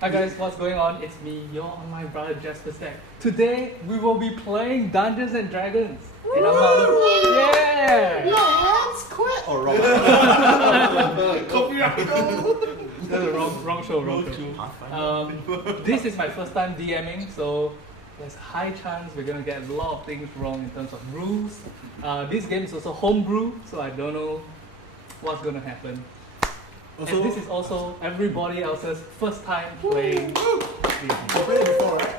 Hi guys, what's going on? It's me, your online brother Jaspas deck. Today we will be playing Dungeons and Dragons. And I'm not yeah! Your hands quit! Oh, wrong. Copyright. wrong show. This is my first time DMing, so there's a high chance we're gonna get a lot of things wrong in terms of rules. This game is also homebrew, so I don't know what's gonna happen. Also, and this is also everybody else's first time playing. You played it before, right?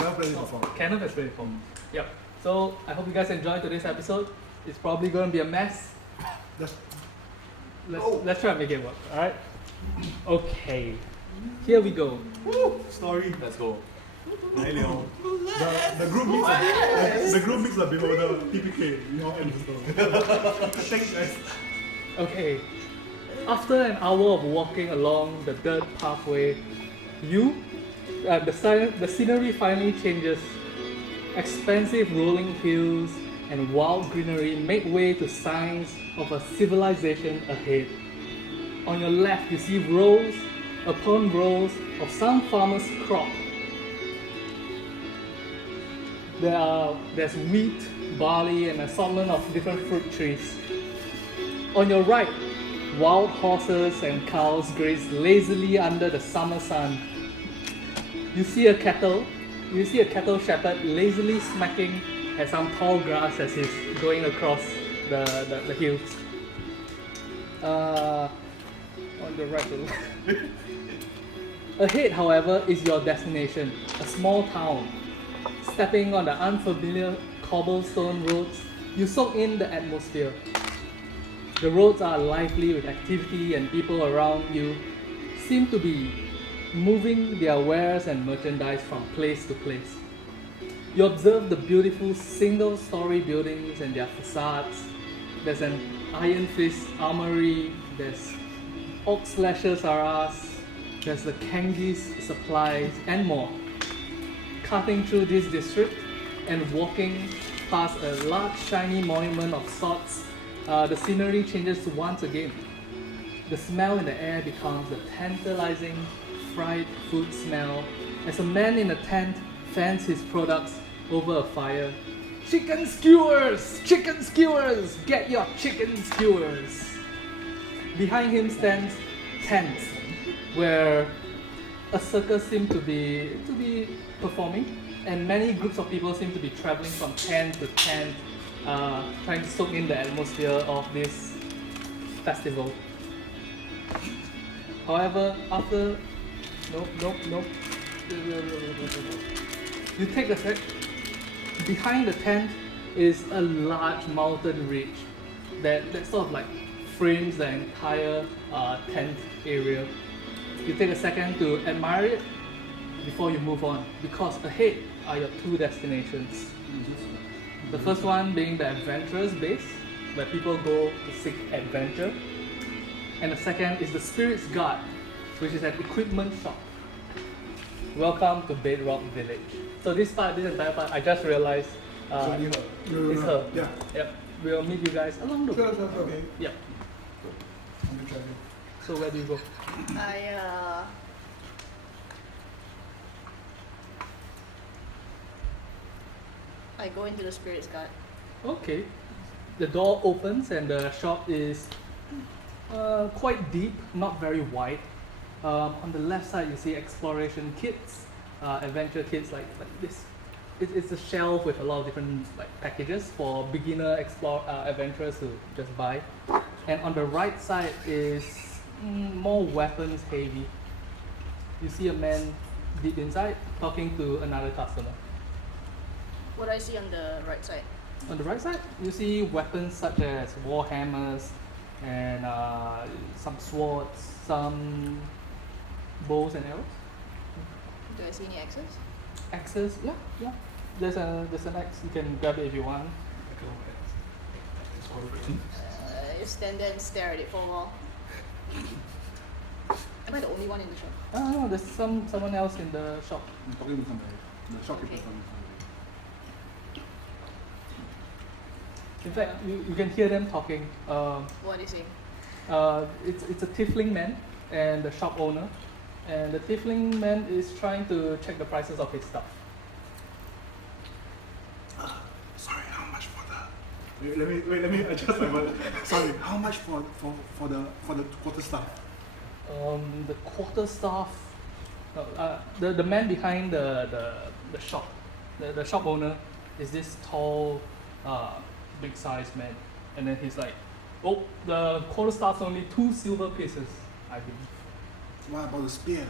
Never played it before. Kenneth has played it before. Yep. So I hope you guys enjoyed today's episode. It's probably going to be a mess. Let's try and make it work. All right. Okay. Here we go. Woo! Story. Let's go. The group mix are below the TPK. You know, end the story. Thanks, guys. Okay. After an hour of walking along the dirt pathway, the scenery finally changes. Expansive rolling hills and wild greenery make way to signs of a civilization ahead. On your left, you see rows upon rows of some farmer's crop. There's wheat, barley, and an assortment of different fruit trees. On your right, wild horses and cows graze lazily under the summer sun. You see a cattle shepherd lazily smacking at some tall grass as he's going across the hills. On the right. Ahead, however, is your destination, a small town. Stepping on the unfamiliar cobblestone roads, you soak in the atmosphere. The roads are lively with activity, and people around you seem to be moving their wares and merchandise from place to place. You observe the beautiful single-story buildings and their facades. There's an iron fist armory, there's oak slashers aras, there's the Kangi's supplies, and more. Cutting through this district and walking past a large shiny monument of sorts, the scenery changes once again. The smell in the air becomes a tantalizing fried food smell as a man in a tent fans his products over a fire. Chicken skewers! Chicken skewers! Get your chicken skewers! Behind him stands tents where a circus seems to be performing, and many groups of people seem to be traveling from tent to tent, trying to soak in the atmosphere of this festival. However, after Nope. You take a sec. Behind the tent is a large mountain ridge that sort of like frames the entire tent area. You take a second to admire it before you move on, because ahead are your two destinations. The first one being the adventurer's base, where people go to seek adventure. And the second is the Spirit's Guard, which is an equipment shop. Welcome to Bedrock Village. So this entire part, I just realized it's her. Yeah. Yep. We'll meet you guys along the way. Sure. Okay. Yep. So where do you go? I go into the Spirit's Guard. Okay. The door opens and the shop is quite deep, not very wide. On the left side, you see exploration kits, adventure kits like this. It's a shelf with a lot of different packages for beginner adventurers to just buy. And on the right side is more weapons heavy. You see a man deep inside talking to another customer. What do I see on the right side? On the right side, you see weapons such as war hammers and some swords, some bows and arrows. Do I see any axes? Axes, yeah. There's an axe. You can grab it if you want. You stand there and stare at it for a while. Am I the only one in the shop? No, there's someone else in the shop. I'm talking to somebody. The shopkeeper is talking to somebody. In fact, you can hear them talking. What is he? It's a tiefling man and the shop owner, And the tiefling man is trying to check the prices of his stuff. Sorry, how much for the? Let me adjust my word. Sorry, how much for the quarter staff? The quarter staff, the man behind the shop, the shop owner is this tall, big sized man, and then he's like, oh, the quarter staff's only 2 silver pieces, I believe. What about the spear?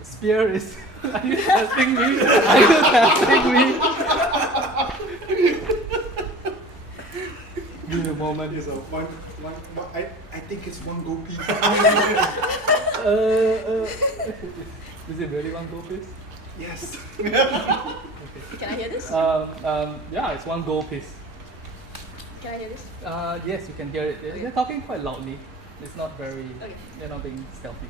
The spear is. Are you testing me? Are you testing me? Give me a moment. It's a one, I think it's 1 gold piece. Is it really 1 gold piece? Yes. Can I hear this? Yeah, it's 1 gold piece. Can I hear this? Yes, you can hear it. They're talking quite loudly. It's not very. Okay. They're not being stealthy.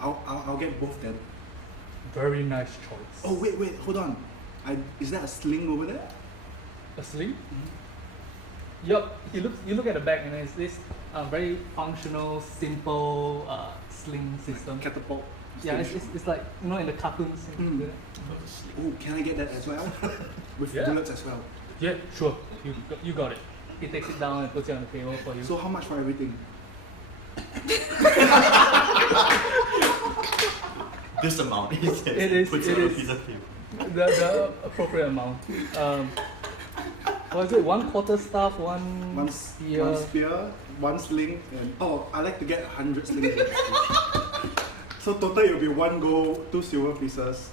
I'll get both then. Very nice choice. Oh wait, hold on. Is that a sling over there? A sling? Yup. You look at the back, and it's this very functional, simple sling system. Catapult. Yeah, it's like in the cartoons. Mm. Oh, can I get that as well? With Yeah. bullets as well. Yeah, sure. You got it. He takes it down and puts it on the table for you. So how much for everything? This amount, he says. It is- Puts it on a is. piece of paper. the appropriate amount. What is it? 1 quarter staff, one One spear. spear, 1 sling, and I like to get 100 slings. So total it will be 1 gold, 2 silver pieces,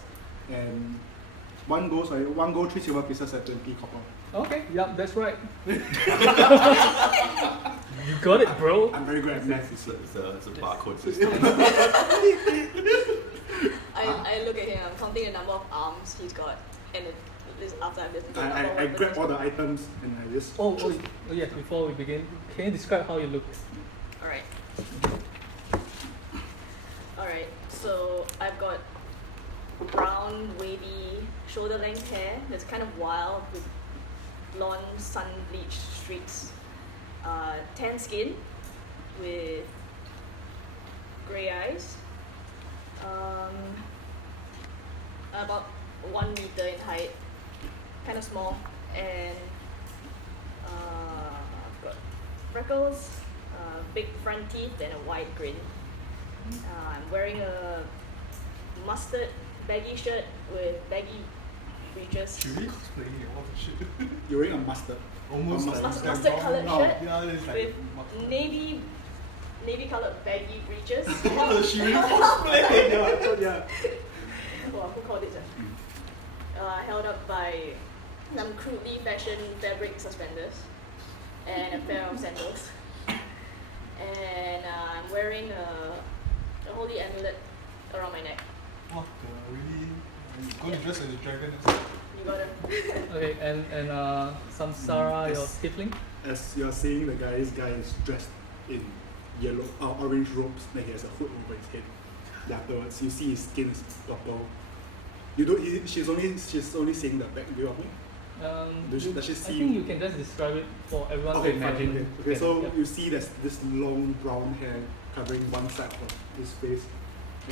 and 1 gold, 3 silver pieces at 20 copper. Okay, yep, that's right. You got it, bro. I'm very good at math. It's a barcode system. I look at him, I'm counting the number of arms he's got, and this after I'm listening to the number of I weapons grab he's all got. the items and I just. Oh, yes, before we begin, can you describe how you look? Alright. Alright, so I've got brown, wavy, shoulder length hair that's kind of wild with blonde, sun bleached streaks. Tan skin with grey eyes. About 1 meter in height, kind of small, and I've got freckles, big front teeth, and a wide grin. I'm wearing a mustard baggy shirt with baggy breeches. Should we explain it? What the shit? You're wearing a mustard. Almost Mustard- like mustard it's like coloured brown. shirt Yeah, it's like with mustard. navy colored baggy breeches. Oh, she really cosplay. Yeah. Wow, who called it? Held up by some crudely fashioned fabric suspenders and a pair of sandals. And I'm wearing a holy amulet around my neck. What the really? Going to dress as a dragon. You got it. Okay, and Samsara, your tiefling? As you're seeing, the guy is dressed in yellow, orange robes. Then he has a hood over his head. Then afterwards, you see his skin is purple. You don't. She's only seeing the back view of me. Does she I see? think you can just describe it for everyone to Okay, fine. imagine. Okay, so yeah. you see there's this long brown hair covering one side of his face,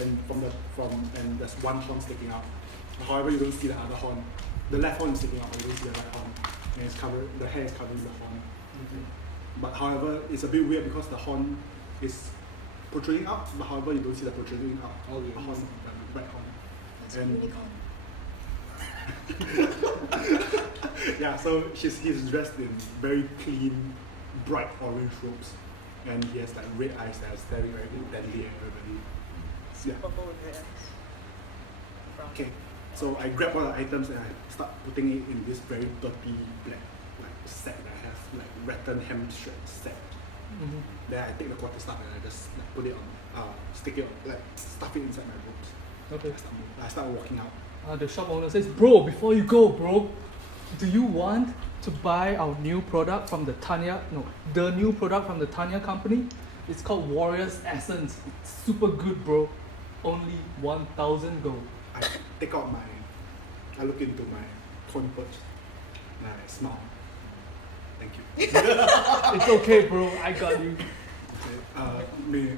and and there's one horn sticking out. However, you don't see the other horn. The left horn is sticking out, but you don't see the right horn. And the hair is covering the horn. But however, it's a bit weird because the horn is protruding out, but however, you don't see the protruding out. Oh, yeah. The horn, the right horn. It's And- a unicorn. Yeah, so he's dressed in very clean, bright orange robes, and he has like red eyes that are staring very intently at everybody. Yeah. Purple with red eyes. Brown. Okay, so I grab all the items and I start putting it in this very dirty black sack that I have, like rattan hemp shirt sack. Mhm. Then I take the quarterstaff and I just put it on, stick it on, stuff it inside my robes. Okay. I start walking out. The shop owner says, bro, before you go, bro, do you want to buy our new product from the new product from the Tanya company? It's called Warrior's Essence. It's super good, bro. Only 1,000 gold. I take out I look into my coin purse and I smile. Thank you. It's okay, bro. I got you. Okay,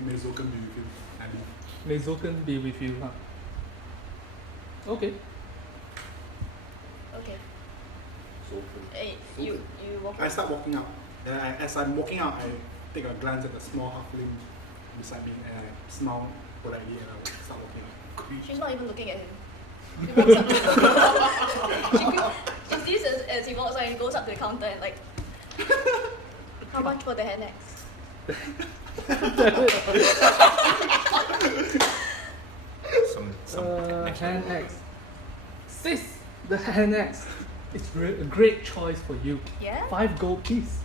may Zokan be with you. May Zoken be with you, huh? Okay. Okay. So Hey, you walk. I start walking out. Then as I'm walking out, I take a glance at the small halfling beside me and I smile politely and I start walking out. She's not even looking at him. She walks up. she sees as he walks out and he goes up to the counter and like, how much for the hand axe? Some next hand level. axe. Sis, the hand axe. It's a great choice for you. Yeah? 5 gold piece.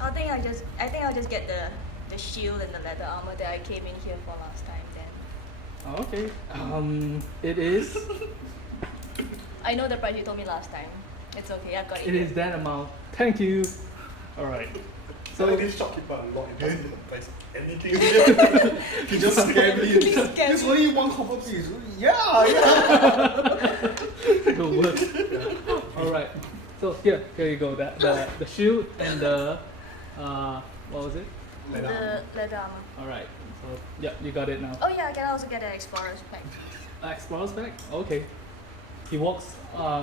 I think I'll just get the shield and the leather armor that I came in here for last time then. Okay. It is. I know the price you told me last time. It's okay, I've got it. It is that amount. Thank you. All right. So So this shopkeeper a lot, he doesn't price anything. He just scared me. Please scare It's me. only one copper piece. Yeah. the word. All right. So here you go. The shield and the what was it? The leather armor. All right. So yeah, you got it now. Oh yeah, I can also get an explorer's pack. Explorer's bag. Okay. He walks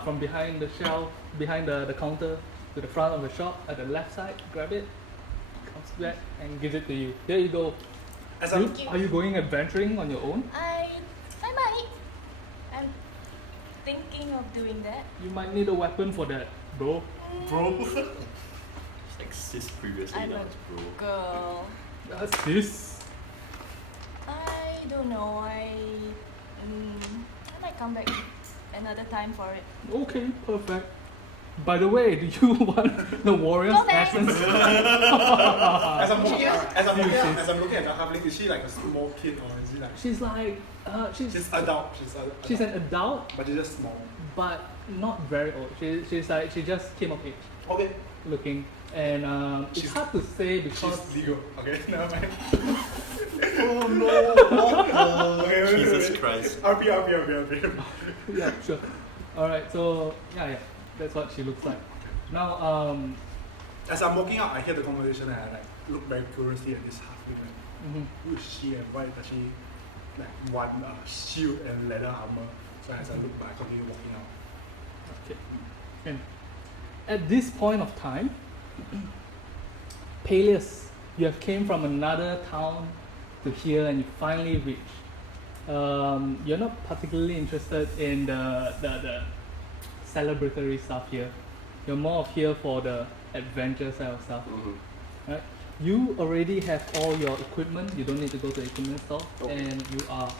from behind the shelf, behind the counter, to the front of the shop at the left side. Grab it. Comes back and gives it to you. Here you go. As You- I'm, Thank you. are you going adventuring on your own? I might. I'm thinking of doing that. You might need a weapon for that, bro. Bro. It's like sis previously, I'm now a it's bro. girl. That's this. I don't know. I might come back another time for it. Okay, perfect. By the way, do you want the warrior's No thanks. essence? as I'm looking at the halfling, is she like a small kid or is she like She's like, she's adult? she's an adult, but she's just small. but not very old. She's like, she just came of age Okay. looking, and it's She's- hard to say because She's legal. Okay, never mind. Oh no. What the? Okay, Jesus Christ. RP. yeah, sure. All right, so yeah, that's what she looks like. Now, As I'm walking out, I hear the conversation and I like look very curiously at this halfling. Like, mhm. who is she and why does she like want shield and leather armor? So as I look back, I continue walking out. Okay. And at this point of time, Peleus, you have came from another town to here and you finally reached. You're not particularly interested in the celebratory stuff here. You're more of here for the adventure side of stuff. Right? You already have all your equipment. You don't need to go to the equipment store, Okay. and you are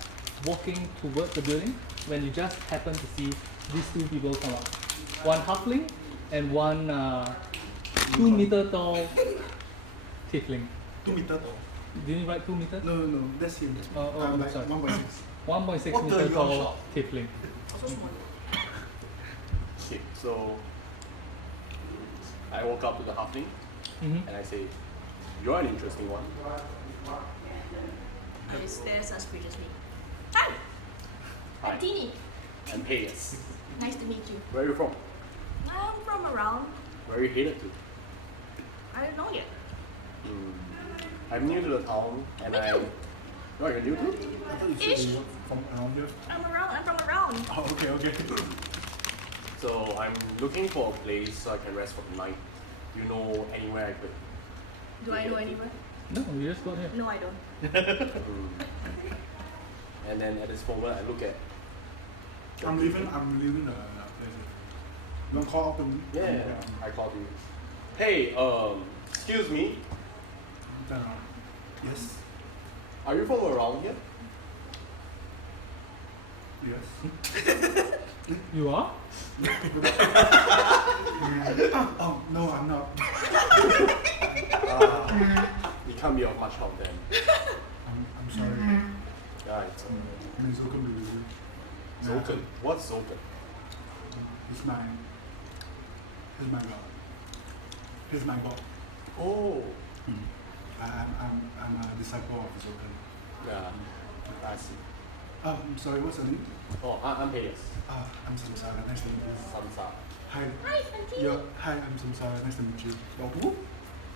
walking towards the building when you just happen to see these 2 people come up. One halfling and one 2-meter tall tiefling. 2 meter tall. Didn't you write 2 meters? No, that's him. Oh, I'm like sorry. 1.6. 1.6 What the meter you tall shot? tiefling. Also small. Okay, so I walk up to the halfling Mm-hmm. and I say, "You're an interesting one." He stares suspiciously. Hi! Hi. I'm Teeny. I'm Peleus. Nice to meet you. Where are you from? I'm from around. Where are you headed to? I don't know yet. I'm new to the town and Me I. too. Oh, you're new too? I thought you said Ish. you were from around here. I'm from around. Oh, okay. So I'm looking for a place so I can rest for the night. You know anywhere I could? Do I know anywhere? No, you just got here. No, I don't. And then at this moment I look at. I'm leaving the place. You want to call out to me? Yeah, I called you. Hey, excuse me. Turn around. Yes. Are you from around here? Yes. You are? Oh, no, I'm not. You can't be of much help then. I'm sorry. Yeah, it's I mean, Zoken be with you. Zoken. What's Zoken? He's my god. He's my god. Oh. I'm a disciple of Zoken. Yeah, I see. I'm sorry, what's your name? Oh, I'm Peleus. I'm Samsara, nice to meet you. Samsa. Hi. Hi, I'm Teeny. Hi, I'm Samsara, nice to meet you. You're who?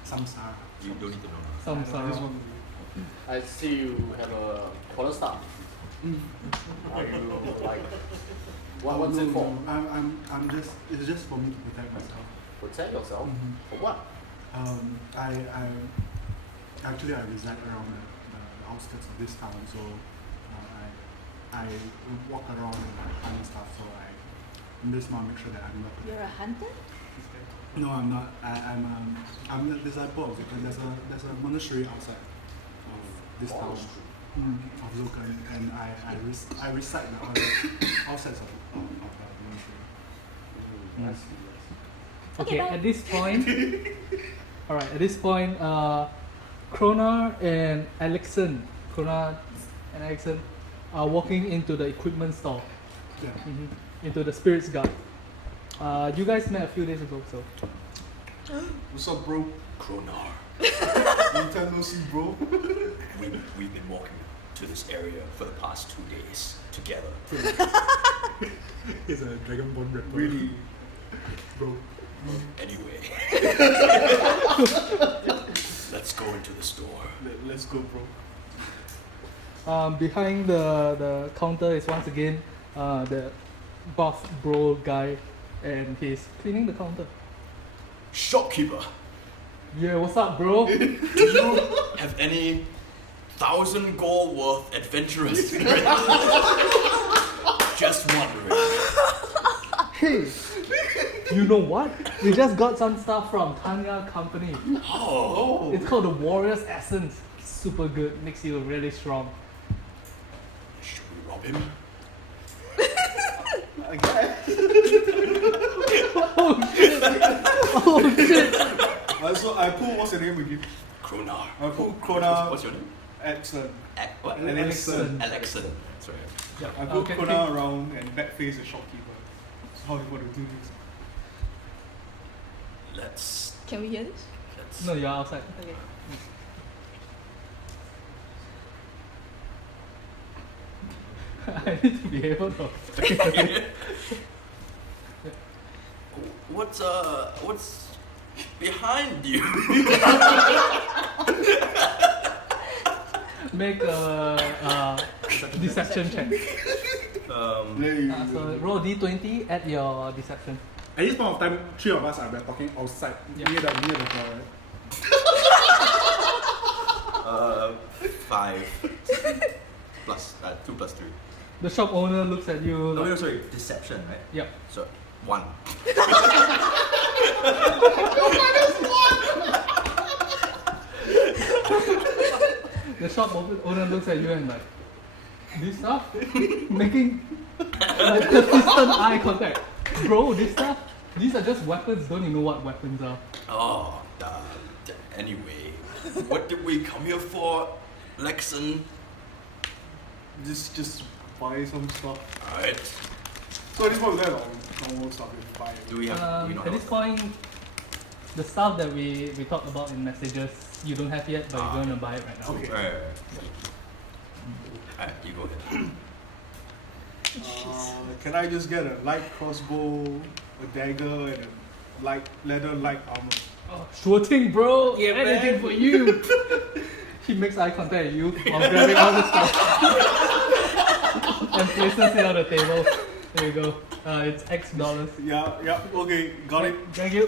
Samsara. You don't need to know. I Samsara. just want I see you have a quarter staff. Are you like what's it for? I'm just it's just for me to protect myself. Protect yourself? Mhm. For what? I actually I reside around the outskirts of this town, so I walk around and hunt and stuff. So I just want to make sure that I'm not. You're a hunter? No, I'm not. I'm a disciple of Zukan. There's a monastery outside of this town of Zukan, and I recite the other outsides of the monastery. I see. Okay, Okay, bye. at this point, alright, at this point, Kronar and Alexon are walking into the equipment store, Yeah. into the spirits guard. You guys met a few days ago, so What's up, bro? Kronar, Long time no see, bro. we've been walking to this area for the past 2 days together. He's a Dragonborn rapper. Really? Bro. Anyway, let's go into the store. Let's go, bro. behind the counter is once again the buff bro guy, and he's cleaning the counter. Shopkeeper, Yeah, what's up, bro? do you have any 1,000 gold worth adventurous spirit? Just wondering. Hey, you know what? We just got some stuff from Tanya Company. Oh, It's called the Warrior's Essence. Super good, makes you really strong. should we rob him? I guess. Oh shit! So I pull, what's your name again? Kronar. I pull Krona What's your name? Excellent. What? Alexon. Alexon. Sorry. Yeah, I pull okay, Krona around and backface the shopkeeper. So how do you want to do this? Let's. Can we hear this? No, you're outside. Okay. I need to be able to. What's behind you? Make a deception check. There you So go. roll d20 at your deception. At this point of time, three of us are talking outside Yeah. near the door, right? 5 plus 2 plus 3. The shop owner looks at you. No, Like, no, sorry. Deception, right? yep. So 1. The shop owner looks at you and like, this stuff? Making like persistent eye contact. Bro, this stuff? These are just weapons. Don't you know what weapons are? Oh, anyway, what did we come here for, Lexon? Just buy some stuff. Alright. So at this point, we have normal stuff we buy. Do we have? Do we not At have? this point, the stuff that we talked about in messages, you don't have yet, but you're going to buy it right now. Okay. Alright, you go ahead. Can I just get a light crossbow, a dagger, and a light light armor? Oh, sure thing, bro. Yeah, Anything man. for you. He makes eye contact at you while grabbing all the stuff and places it on the table. There you go. It's X dollars. Yeah, okay, got it. Thank you.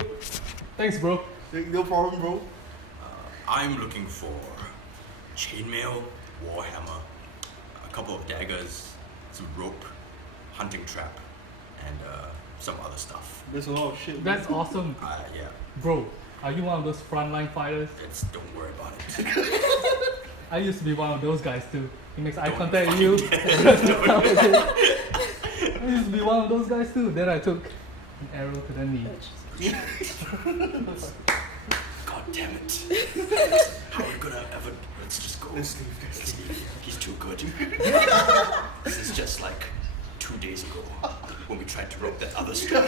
Thanks, bro. No problem, bro. I'm looking for chainmail, warhammer, a couple of daggers, some rope, hunting trap, and some other stuff. There's a lot of shit. That's awesome, Yeah, bro. Are you one of those frontline fighters? don't worry about it. I used to be one of those guys too. He makes eye Don't contact with you. I used to be one of those guys too. Then I took an arrow to the knee. God damn it. How are we gonna ever... Let's just go. Let's leave. He's too good. This is just like 2 days ago when we tried to rope that other store.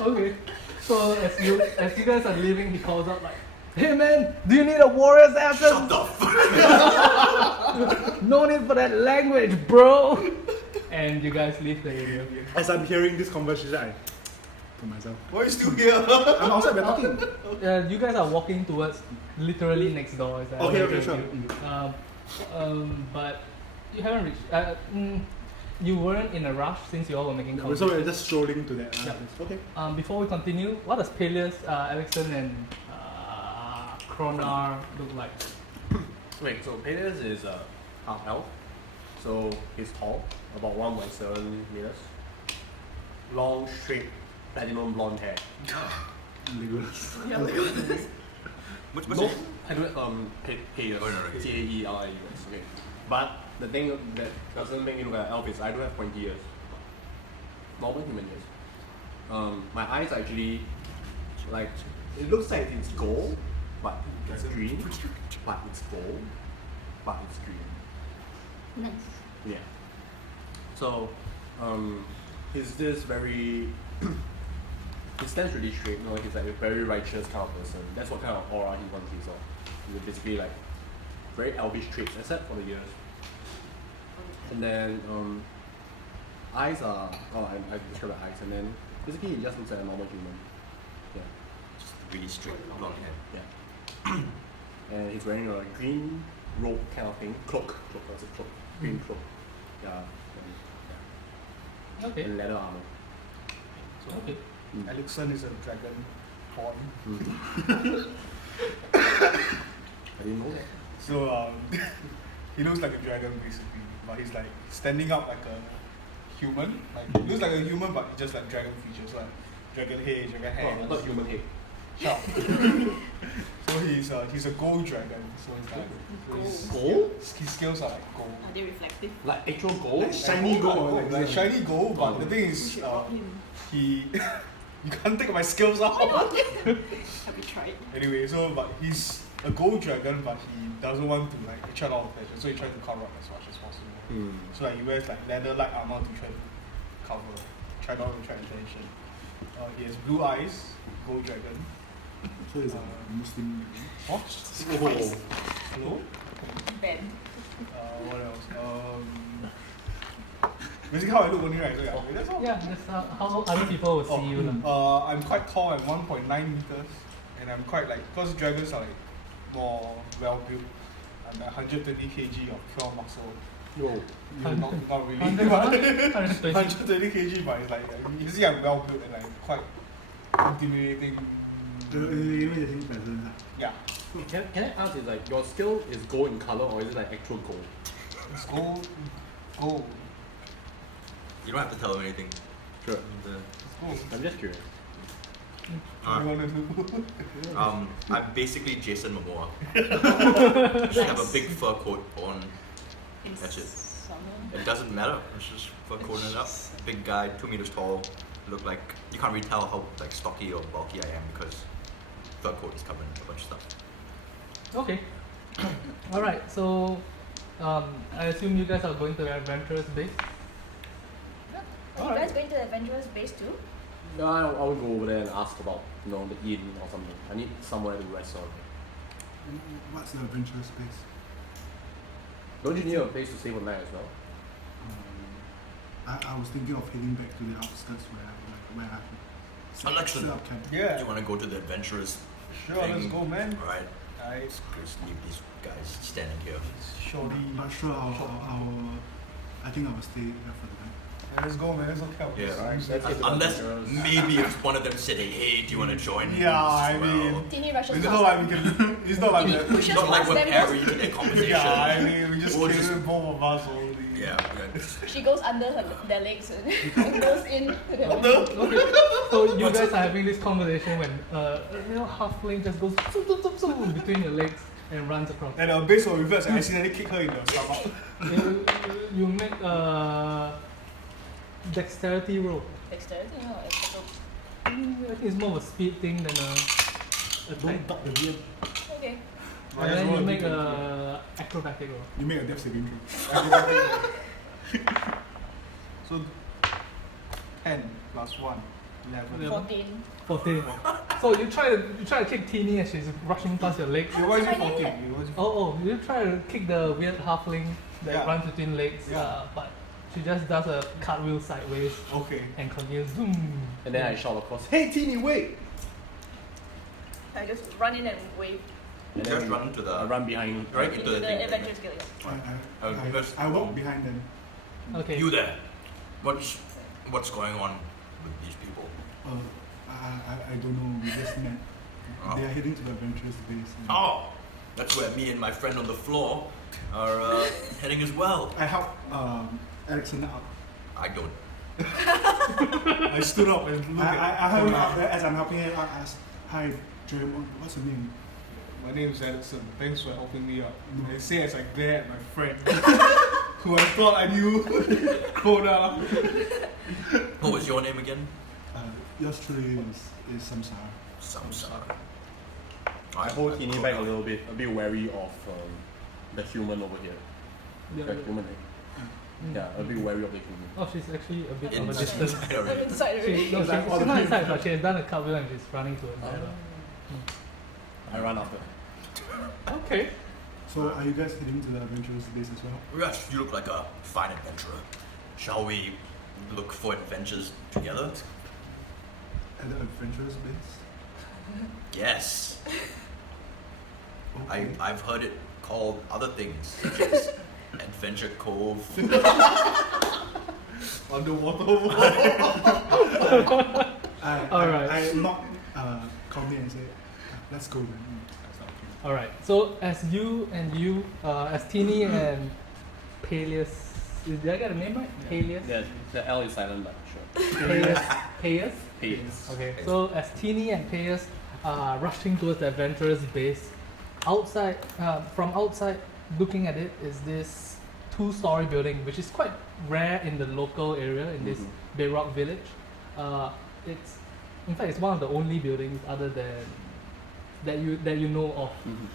Okay. So as you guys are leaving, he calls out like, "Hey man, do you need a warrior's essence? Shut the fuck. No need for that language, bro." And you guys leave the area. As I'm hearing this conversation, to myself. Why are you still here? I'm outside, we're talking. You guys are walking towards literally next door. Is that Okay, okay sure. with you? But you haven't reached. You weren't in a rush since you all were making So conversation. we're just strolling to that. Yeah. Okay. Before we continue, what does Peleus, Ericsson, and Kronar look like? Wait, so Peleus is half elf, so he's tall, about 1.7 meters. Long, straight, platinum blonde hair. Legolas. What's No, it? I don't Peleus. Oh, no, okay. Taeus. Okay. But the thing that doesn't make me look like an elf is I do have pointy ears. Normal human ears. My eyes are actually like it looks like it's gold, but it's green. But it's gold, but it's green. Nice. Yeah. So, he's this very. He stands really straight. You know, he's like a very righteous kind of person. That's what kind of aura he wants. He's basically like very elvish traits, except for the ears. And then eyes are. I describe the eyes, and then basically he just looks like a normal human. Yeah. Just really straight blonde hair. Yeah. And he's wearing a green robe kind of thing. Cloak. That's a cloak. Green cloak. Yeah. Okay. And leather armor. So, Okay. Ericsson is a dragon horn. I didn't know that. So he looks like a dragon basically, but he's like standing up like a human. Like he looks like a human, but just like dragon features, like dragon head, dragon Oh, I hands. thought human head. Sharp. So he's a gold dragon. So it's like Gold? his scales are like gold. Are they reflective? Like actual gold? Shiny gold. Like shiny gold, but the thing You is, should rob him. he you can't take my scales out. Have you tried? Anyway, so but he's a gold dragon, but he doesn't want to like attract a lot of attention, so he tries to cover up as much as possible. So like he wears like leather-like armor to try to try not to attract attention. He has blue eyes, gold dragon. So he's a Muslim. What? Hello? Ben. What else? Basically how I look only, right? So yeah, that's all. Yeah, that's how other people will see you. lah. I'm quite tall. I'm 1.9 meters, and I'm quite like because dragons are like more well built. I'm like 120 kg of pure muscle. No. Not really. 120. 120 kg, but it's like you see I'm well built and like quite intimidating. Yeah, Can I ask, is like your skill is gold in color or is it like actual gold? it's gold. Gold. You don't have to tell them anything. Sure. It's gold. I'm just curious. What do you want to do? I'm basically Jason Momoa. Just have a big fur coat on. In That's it. summer. It doesn't matter. It's just fur coat it up. Big guy, 2 meters tall. Look like you can't really tell how like stocky or bulky I am because fur coat is covering a bunch of stuff. Okay. Alright, so I assume you guys are going to the adventurous base? Are you guys going to the adventurous base too? No, I would go over there and ask about, you know, the inn or something. I need somewhere to rest on. What's the adventurous space? Don't you need a place to stay for the night as well? I was thinking of heading back to the outskirts where I Alexa, set up camp. Yeah, you want to go to the adventurous sure, thing? let's go, man. Right. Nice. Just leave these guys standing here. Shorty. But sure, I think I will stay here for the night. Yeah, let's go, man. Let's go camp. Yeah. Let's get to the Unless adventurous. maybe if one of them said, hey, do you want to join? Yeah, us I as well? mean, Teeny rushes it's past not like them. we can. It's not like He that. pushes Not like past we're them, parry goes, to their conversation. Yeah, I mean, we just Or kill just- both of us only. Yeah. she goes under their legs and goes in. Okay. So you guys are having this conversation when halfling just goes between your legs and runs across. And based on reverse, I accidentally kick her in the stomach. You make a dexterity roll. Dexterity, no, it's I think it's more of a speed thing than a attack. Don't tuck the beard. okay. And then you make a acrobatic roll. You make a death saving throw. So 10 plus 1, 11. Yeah. 14. 14. So you try to kick Teeny as she's rushing past your legs. Yeah, why is it Why 14? not? Why is it 14? Oh, you try to kick the weird halfling that Yeah. runs between legs, Yeah. but She just does a cartwheel sideways Okay. and continues. Zoom. And then I shout across, "Hey, Teeny, wait!" I just run in and wave And Just then run to the I run behind. right into into the the thing. Adventurous Guild. I walk behind them. Okay. You there? What's going on with these people? I don't know. We just met. Oh. They are heading to the adventurous base. and Oh, that's where me and my friend on the floor are heading as well. I help Alexander up. I don't. I stood up and looked I help him up. As I'm helping him, I ask, "Hi, Jeremy. What's your name?" My name is Edison. Thanks for helping me out. I say as I glare at my friend, who I thought I knew. Koda. What was your name again? Yours truly is Samsara. Samsara. I hold Teeny back a little bit, a bit wary of the human over here. Yeah, The yeah. human. Yeah, a bit wary of the human. Oh, she's actually a bit of a Inside distance. already. I'm inside already. She's not inside, but she has done a cartwheel and she's running towards that. I run after. Okay. So are you guys heading to the adventurous base as well? Yes, you look like a fine adventurer. Shall we look for adventures together? At the adventurous base? Yes. Okay. I've heard it called other things, such as Adventure Cove. Underwater. Alright. I knock Connie and say, "Let's go then." Alright. So as as Teeny and Peleus, did I get a name right? Peleus? Yeah, the L is silent, but sure. Peleus? Paleus. Okay, so as Teeny and Peleus are rushing towards the adventurous base, from outside looking at it is this 2-story building, which is quite rare in the local area in this bedrock village. It's one of the only buildings other than that you know of in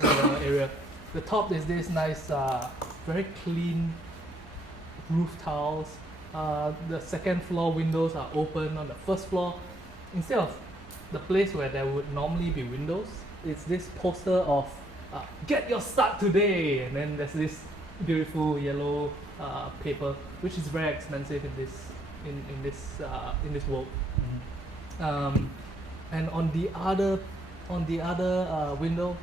the area. The top is this nice, very clean roof tiles. The second floor windows are open. On the first floor, instead of the place where there would normally be windows, it's this poster of "Get your start today," and then there's this beautiful yellow paper, which is very expensive in this world. And on the other window,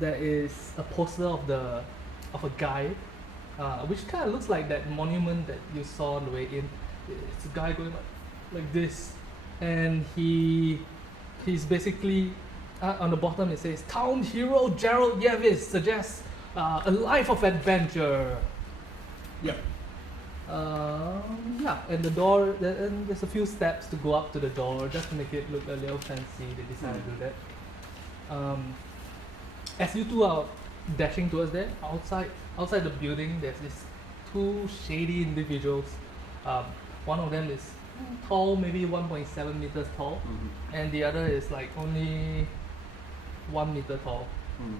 there is a poster of a guy, which kind of looks like that monument that you saw on the way in. It's a guy going like this, and he's basically on the bottom. It says, "Town hero Gerald Yevis suggests a life of adventure." Yep. Yeah, and the door, and there's a few steps to go up to the door just to make it look a little fancy. They decided to do that. As you two are dashing towards there, outside the building, there's these 2 shady individuals. One of them is tall, maybe 1.7 meters tall, and the other is like only 1 meter tall,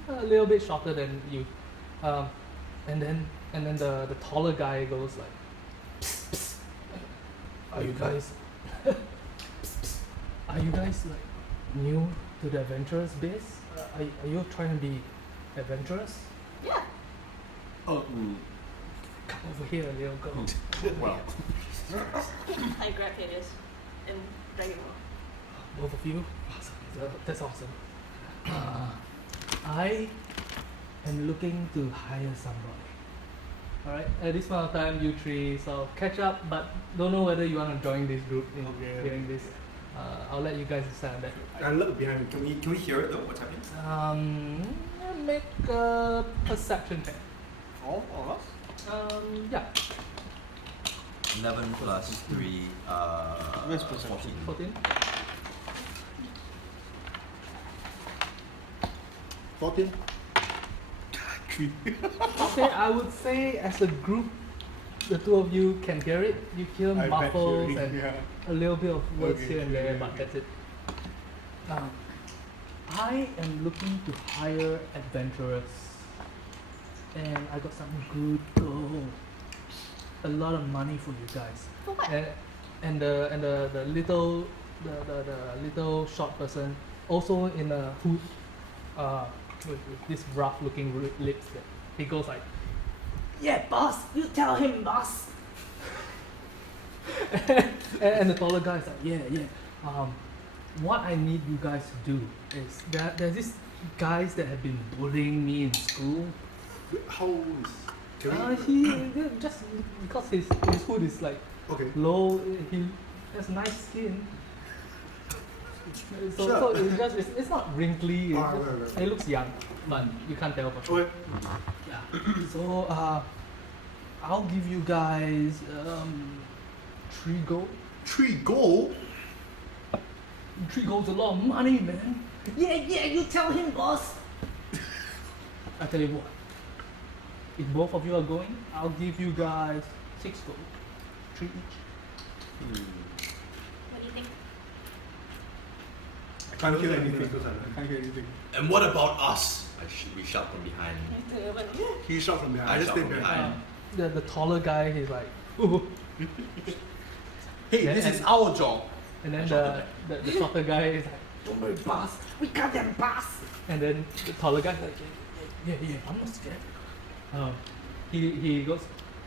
a little bit shorter than you. And then the taller guy goes like, "Psst, psst. Are you guys like new to the adventurous base? Are you trying to be adventurous? Yeah. Oh, come over here, little girl." Well, I grab Hades and drag him off. Both of you? Awesome. That's awesome. I am looking to hire somebody. Alright, at this point of time, you 3 sort of catch up, but don't know whether you want to join this group in hearing this. I'll let you guys decide on that. I look behind me. Can we hear it though? What's happening? Make a perception check. All of us? Yeah, 11 plus 3, Where's perception? 14. 14. 14. 3. Okay, I would say as a group, the 2 of you can hear it. You hear I bet muffles hearing, and yeah. a little bit of words Okay, here and there, okay, but okay. that's it. I am looking to hire adventurers, and I got some good gold, a lot of money for you guys. For what? And the little short person, also in a hood, with this rough looking lips. That he goes like, "Yeah, boss, you tell him, boss." And the taller guy is like, yeah. What I need you guys to do is there's these guys that have been bullying me in school. How old is? Can He just because his hood is like okay. low, he has nice skin. So, Sure. so it's not wrinkly. Ah, right. It looks young, but you can't tell for sure. Okay. Yeah. So I'll give you guys 3 gold. 3 gold? 3 gold's a lot of money, man. Yeah, you tell him, boss. I tell you what. If both of you are going, I'll give you guys 6 gold. 3 each. What do you think? I can't hear anything. I can't hear anything. And what about us? We shout from behind. He shot from behind. I I just shot stay from behind. behind. The taller guy, he's like, ooh. Hey, Yeah, this and- is our job. And then I shot the shorter guy is like, don't worry, boss, we got them, boss. And then the taller guy is like, yeah, I'm not scared. He goes,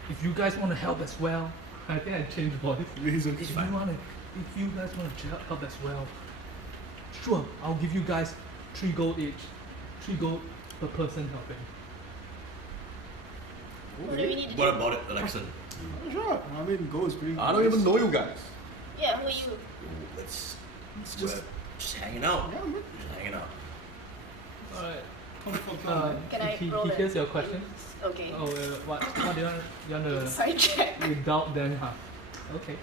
if you guys want to help as well, I think I changed voice. He's okay. If you guys want to help as well, sure, I'll give you guys 3 gold each. 3 gold per person helping. What do we need to do? What about it, Alexan? Sure. I mean, gold is pretty. I don't even know you guys. Yeah, who are you? Let's just hanging out. Yeah, man. Just hanging out. Alright. Can I roll he it? hears your question. Okay. Oh, what do you want to Sorry, check. without them, huh? Okay.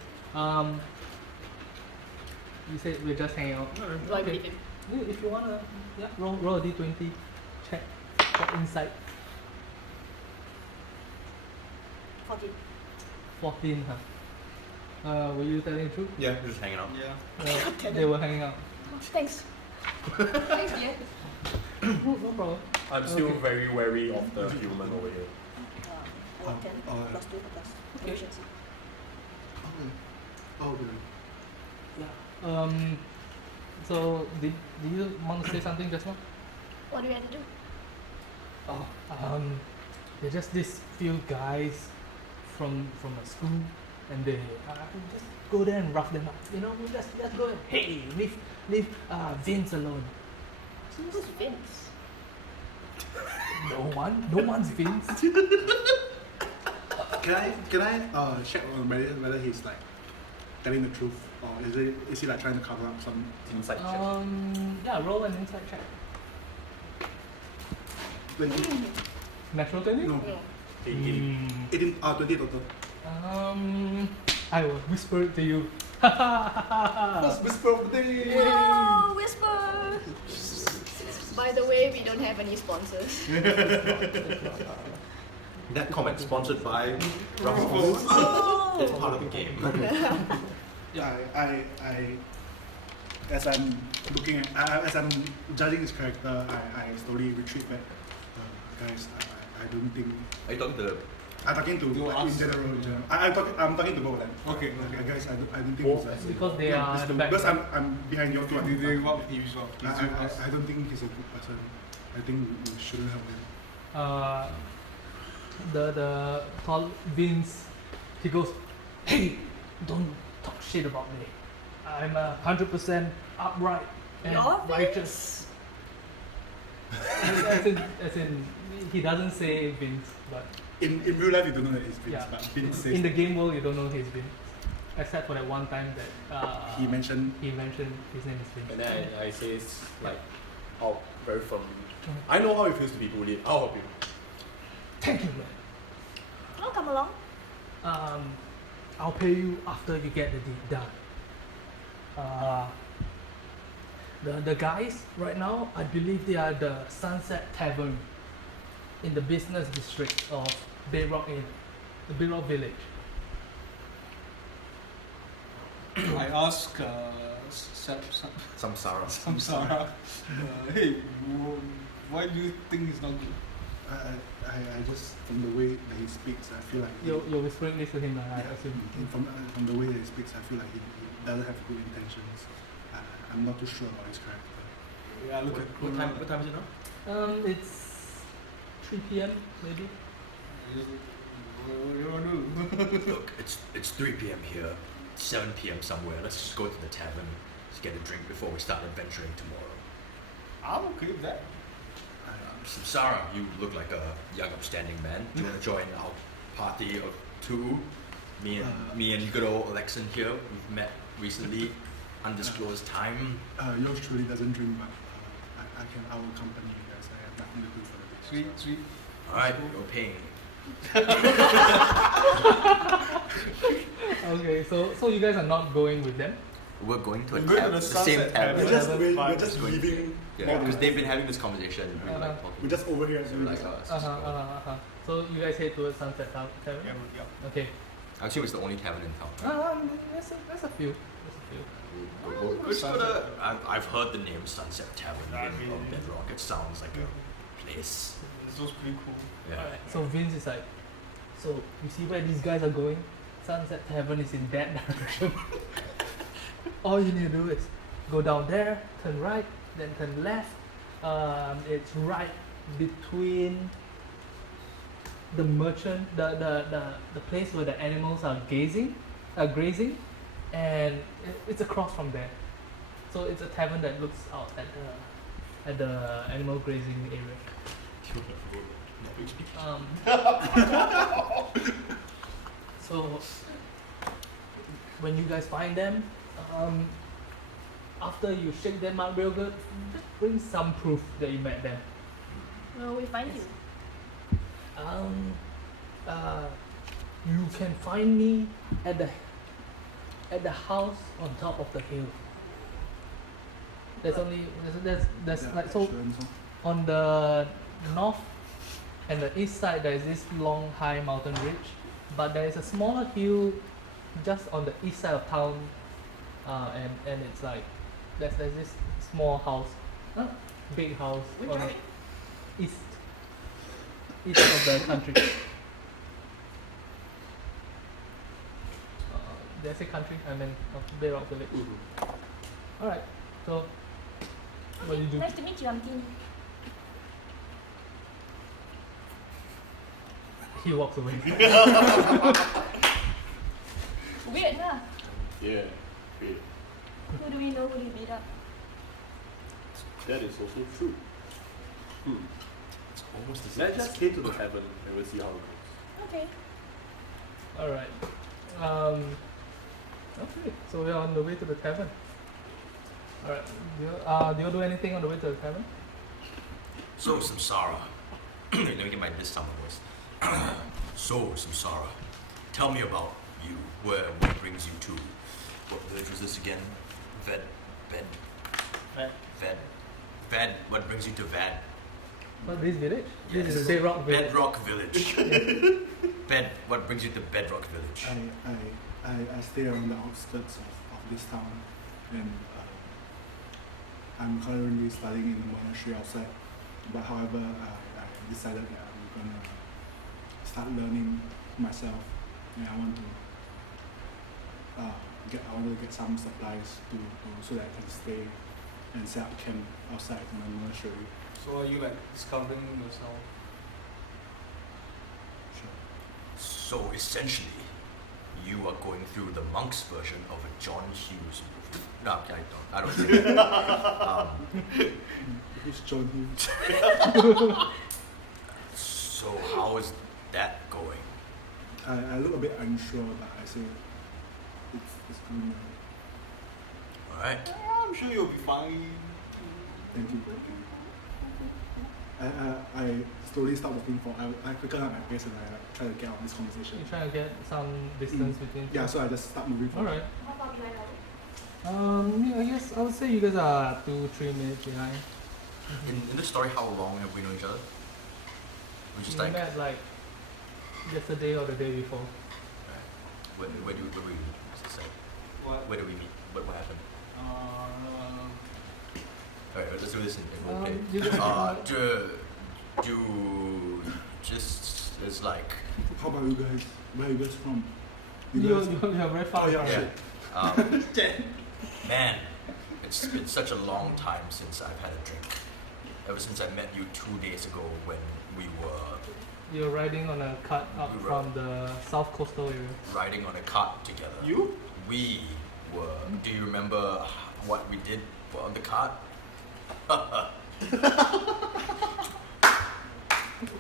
You said we're just hanging out. Do I believe him? If you wanna, yeah, roll a d20, check for insight. 14. 14, huh? Were you telling the truth? Yeah, we're just hanging out. Yeah. They were hanging out. Thanks. Thanks, dear. No problem. I'm still Okay. very wary of the human over here. I got 10 plus 2 plus Okay. efficiency. Okay. Yeah. So did you want to say something just now? What do we have to do? Oh, they're just these few guys from a school, and they just go there and rough them up. You know, just go and hey, leave Vince alone. Who's Vince? No one's Vince. Can I check on whether he's like telling the truth or is he like trying to cover up some? Inside check. Yeah, roll an insight check. 20? Natural 20? No. No. 18. 20 total. I will whisper it to you. First whisper of the day. Whoa, whisper! By the way, we don't have any sponsors. That comment sponsored by Ruffles. Oh! It's part of the game. I as I'm looking at, as I'm judging his character, I slowly retreat back. Guys, I don't think. Are you talking to I'm talking to You like, ask- in general. I'm talking to both of them. Okay. Guys, I don't think Both? he's Because they are at the back. because I'm behind your two. They want you as well. I don't think he's a good person. I think we shouldn't help him. The tall Vince, he goes, hey, don't talk shit about me. I'm 100% upright and You're righteous. as in, he doesn't say Vince, but In real life, you don't know that he's Vince, yeah, but Vince says in the game world, you don't know he's Vince, except for that one time that he mentioned. his name is Vince. And then I say it's like, oh, very firmly. I know how it feels to be bullied. I'll help you. Thank you, man. I'll come along. I'll pay you after you get the deed done. The guys right now, I believe they are the Sunset Tavern in the business district of Bayrock Inn, the Bayrock Village. I ask Samsara. Samsara, hey, why do you think he's not good? I just from the way that he speaks, I feel like You're whispering this to him, I assume. from the way that he speaks, I feel like he doesn't have good intentions. I'm not too sure about his character. Yeah, look at what time is it now? It's 3 p.m. maybe. Just What do you want to do? Look, it's 3 p.m. here, 7 p.m. somewhere. Let's just go to the tavern to get a drink before we start adventuring tomorrow. I'm okay with that. Samsara, you look like a young, upstanding man. Do you want to join our party of 2? Me and good old Alexan here. We've met recently, undisclosed time. Yours truly doesn't drink, but I will accompany you guys. I have nothing to do for the day. Sweet. All right, you're paying. Okay, so you guys are not going with them? We're going to a We're going to tavern, the the Sunset same Tavern. tavern. We're just leaving. Yeah, because they've been having this conversation. And we were like Uh-huh. talking. We're just over here. So we're like, oh, let's just go. So you guys head towards Sunset Tavern? Yeah. Okay. I assume it's the only tavern in town. Right? There's a few. We're just gonna. I've heard the name Sunset Tavern of Bedrock. It sounds like a place. This was pretty cool. Yeah. So Vince is like, so you see where these guys are going? Sunset Tavern is in that direction. All you need to do is go down there, turn right, then turn left. It's right between the merchant, the place where the animals are grazing, and it's across from there. So it's a tavern that looks out at the animal grazing area. So when you guys find them, after you shake them out real good, just bring some proof that you met them. Well, we find you. You can find me at the house on top of the hill. There's only there's like so on the north and the east side there is this long high mountain ridge, but there is a smaller hill just on the east side of town, and it's like there's this small house, big house Which on way? east of the country. Did I say country? I meant Bedrock Village. Alright, so what do you do? Nice to meet you, I'm Tin. He walks away. Weird, huh? Yeah. Great. Who do we know who you beat up? That is also true. It's almost the Let's just head to the tavern and we'll see how it goes. Okay. Alright. Okay, so we're on the way to the tavern. Alright. Do you do anything on the way to the tavern? So, Samsara. Let me get my this summer voice. So, Samsara, tell me about you. What brings you to? What village was this again? Ved. What brings you to Ved? What, this village? Yes. This is the Bedrock Village. Bedrock Village. What brings you to Bedrock Village? I stay around the outskirts of this town, and I'm currently studying in the monastery outside. But however, I decided that I'm gonna start learning myself, and I want to get some supplies so that I can stay and set up camp outside my monastery. So are you like discovering yourself? Sure. So essentially, you are going through the monk's version of a John Hughes movie. No, I don't think. Who's John Hughes? So how is that going? I look a bit unsure, but I say it's going well. All right. I'm sure you'll be fine. Thank you. I slowly start looking for. I quicken up my pace and I try to get out of this conversation. You try to get some distance between. Yeah, so I just start moving forward. Alright. How far behind are we? Yeah, I guess I would say you guys are 2-3 minutes behind. In this story, how long have we known each other? We just You like met like yesterday or the day before. where do we say? What? Where do we meet? What happened? Alright, let's do this in okay. You guys, Do just it's like How about you guys? Where are you guys from? you're very far. Oh, yeah. from- yeah. Man, it's been such a long time since I've had a drink. Ever since I met you 2 days ago when we were You're riding on a cart up We from the south coastal area. Riding on a cart together. You? We were. Do you remember what we did on the cart?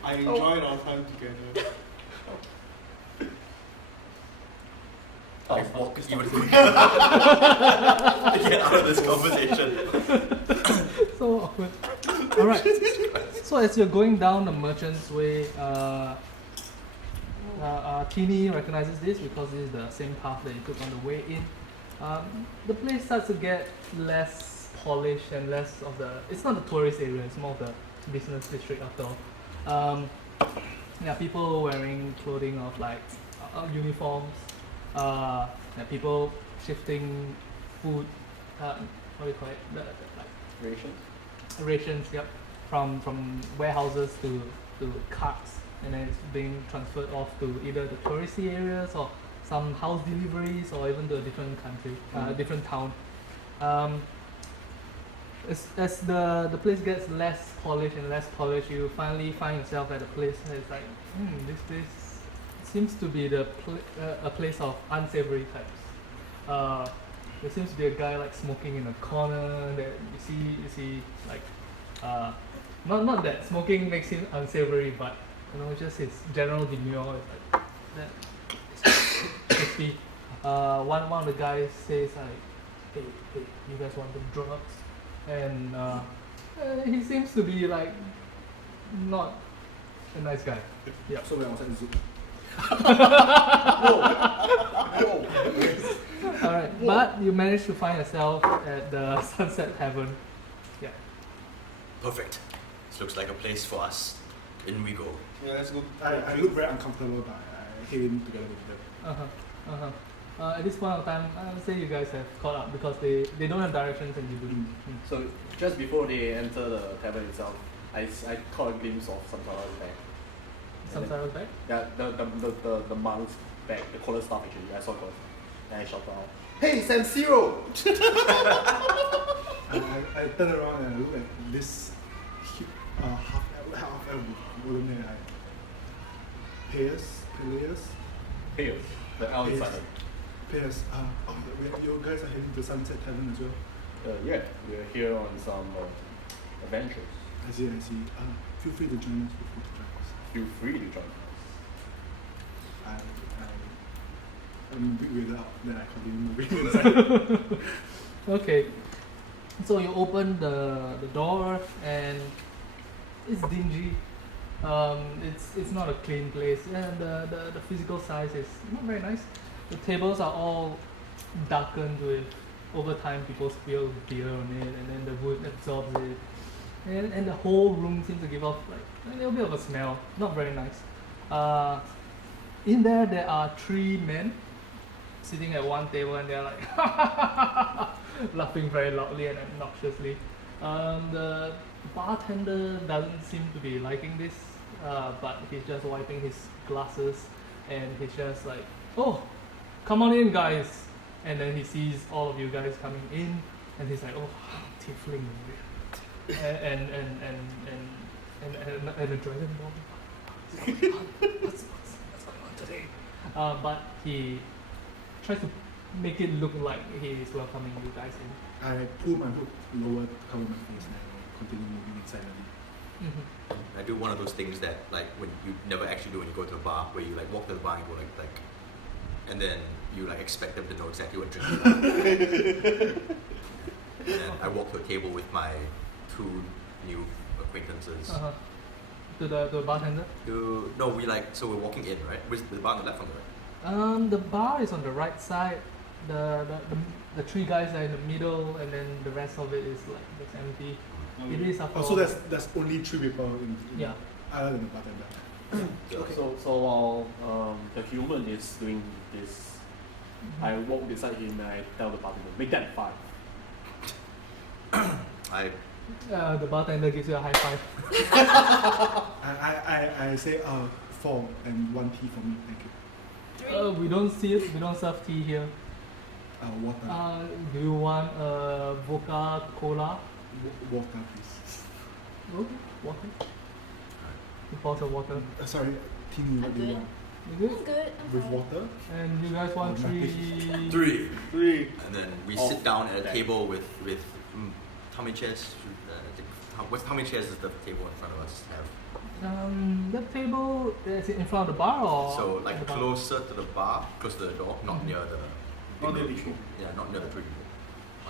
I enjoyed our time together. I walk even quicker to get out of this conversation. So awkward. Alright. So as you're going down the Merchant's Way, Teeny recognizes this because this is the same path that you took on the way in. The place starts to get less polished and less of the. It's not the tourist area, it's more of the business district after all. Yeah, people wearing clothing of like uniforms. People shifting food. What do you call it? Like Rations. rations, yep, from warehouses to carts, and then it's being transferred off to either the touristy areas or some house deliveries or even to a different country, different town. As the place gets less polished and less polished, you finally find yourself at a place that is like, this place seems to be a place of unsavory types. There seems to be a guy like smoking in a corner that you see like not that smoking makes him unsavory, but just his general demeanor is like that. It's crispy. One of the guys says like, hey, you guys want the drugs? And he seems to be like not a nice guy. Yeah. So when I was at the zoo, Alright, but you managed to find yourself at the Sunset Tavern. Yeah. Perfect. This looks like a place for us. In we go. Yeah, let's go. I look very uncomfortable, but I came in together with them. At this point of time, I would say you guys have caught up because they don't have directions and you do. So just before they enter the tavern itself, I caught a glimpse of Samsara's bag. Samsara's back? Yeah, the monk's bag, the collar staff actually. I saw it. And I shouted out, "Hey, San Siro!" I turn around and I look at this half elf woman there. Players, Hey, the outside. players. You guys are heading to Sunset Tavern as well. Yeah, we're here on some adventures. I see. Feel free to join us. Feel free to join us. I'm a bit weirded out. Then I continue moving inside. Okay. So you open the door and it's dingy. It's not a clean place, and the physical size is not very nice. The tables are all darkened with, over time people spill beer on it, and then the wood absorbs it, and the whole room seems to give off like a little bit of a smell. Not very nice. In there are 3 men sitting at one table, and they're like laughing very loudly and obnoxiously. The bartender doesn't seem to be liking this, but he's just wiping his glasses, and he's just like, "Oh, come on in, guys!" And then he sees all of you guys coming in, and he's like, "Oh, tiefling," and a dragon ball. What's going on today? But he tries to make it look like he is welcoming you guys in. I pull my hood lower to cover my face and I continue moving inside. I do one of those things that like when you never actually do when you go to a bar, where you like walk to the bar and go like and then you like expect them to know exactly what drink you want. And then I walk to a table with my 2 new acquaintances. To the bartender? No, we're walking in, right? With the bar on the left or the right? The bar is on the right side. The 3 guys are in the middle, and then the rest of it is like just empty. It is after so all. there's only 3 people in Yeah. other than the bartender. Okay. So while the human is doing this, I walk beside him and I tell the bartender, "Make that 5." The bartender gives you a high five. I say 4 and 1 tea for me, thank you. We don't serve tea here. Water. Do you want Vodka Cola? Water, please. Okay, water. You pour some water. Sorry, Tini, what do you good. want? You I'm good? good. I'm With fine. water? And you guys want Oh, nothing. three? Three. And then we Oh, sit down at a okay. table with how many chairs? How many chairs does the table in front of us have? The table is it in front of the bar or? So at like the bar? closer to the bar, close to the door, not near the. Not near the big tree. Yeah, not near the tree.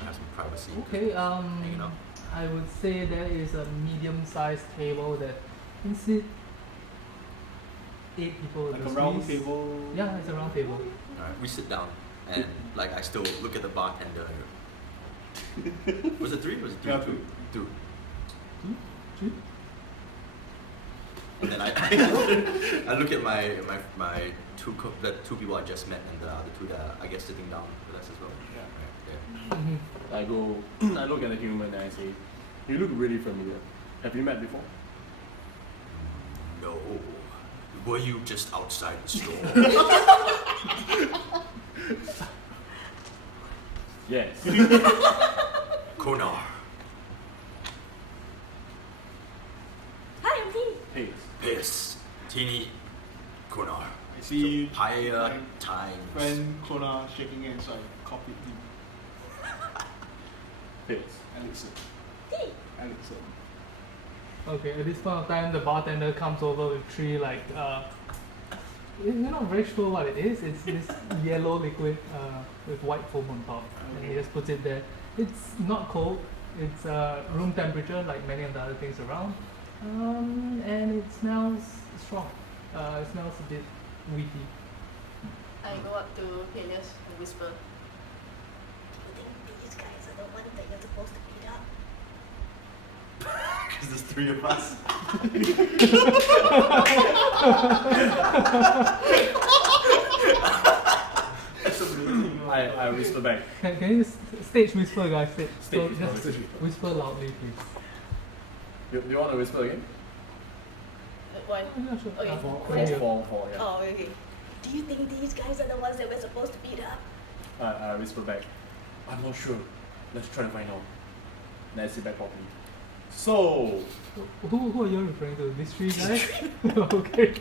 I have some privacy. Okay, Hanging out. I would say there is a medium-sized table that can sit 8 people. Like to a round squeeze. table. Yeah, it's a round table. Alright, we sit down and like I still look at the bartender. And go, was it three? Was it two? Yeah, two. Two. Two? And then I I look at my the two people I just met and the other two that are, I guess sitting down with us as well. Yeah. Right, Mhm. I look at the human and I say, you look really familiar. Have you met before? yeah. No. Were you just outside the store? Yes. Konar. Hi, I'm T. Hey. Yes. Teeny. Konar. I see Higher my times. friend Kona shaking hands, so I copied him. Yes. Alexson. T. Alexson. Okay, at this point of time, the bartender comes over with 3 you're not very sure what it is. It's this yellow liquid with white foam on top, and he just puts it there. It's not cold. It's room temperature, like many of the other things around, and it smells strong. It smells a bit wheaty. I go up to Helios and whisper. Do you think these guys are the ones that you're supposed to beat up? Because there's 3 of us. I whisper back. Can you stage whisper, guys? Stage whisper, just stage whisper loudly, please. You want to whisper again? One. Yeah, sure. Okay. Four, yeah. Oh, okay. Do you think these guys are the ones that we're supposed to beat up? I whisper back. I'm not sure. Let's try to find out. Then I sit back properly. So, Who are you referring to? These 3 guys? Okay.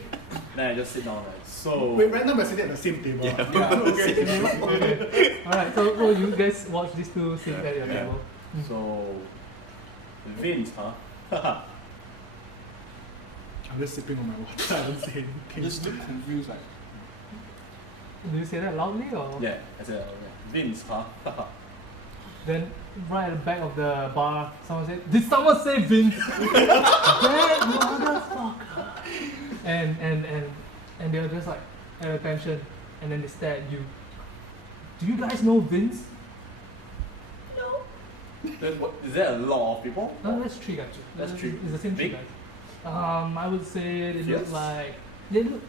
then I just sit down. Right? So, Wait, right now we're sitting at the same table. Yeah. Okay. Alright, so you guys watch these 2 sit Yeah, at your yeah. table. so Vince, huh? I'm just sipping on my water. I don't say anything. I just look confused, like, Do you say that loudly or? Yeah, I said, yeah. Vince, huh? Then right at the back of the bar, someone said, "Did someone say Vince?" That motherfucker! And they're just like at attention, and then they stare at you. Do you guys know Vince? No. Then what, is there a lot of people? No, that's 3 guys. That's 3. It's the same 3 Big? guys. I would say they look Fierce? like they look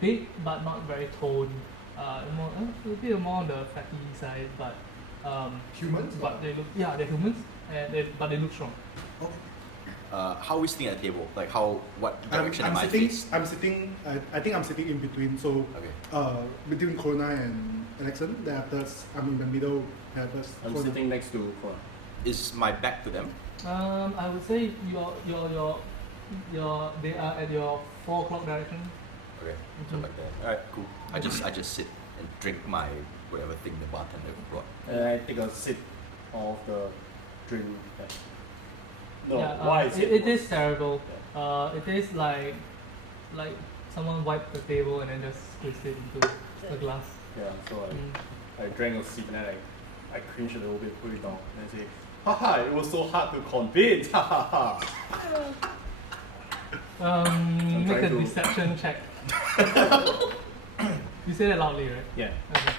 big but not very toned. More, a bit more on the fatty side, but Humans? but they look they're humans but they look strong. Okay. How are we sitting at the table? Like what direction am I sitting. faced? I'm sitting. I think I'm sitting in between. So Okay. between Kona and Alexson, I'm in the middle. I'm Kona. sitting next to Kona. Is my back to them? I would say they are at your 4 o'clock direction. Okay. So like that. Alright, cool. I just sit and drink my whatever thing the bartender brought. And I take a sip of the drink. No, Yeah, why is it is terrible. It is like someone wiped the table and then just squeezed it into the glass. Yeah, so Mm. I drank a sip and then I cringed a little bit, put it down, and I say, haha, it was so hard to convince, ha ha ha. I'm Make a trying to- deception check. You say that loudly, right? Yeah. Okay.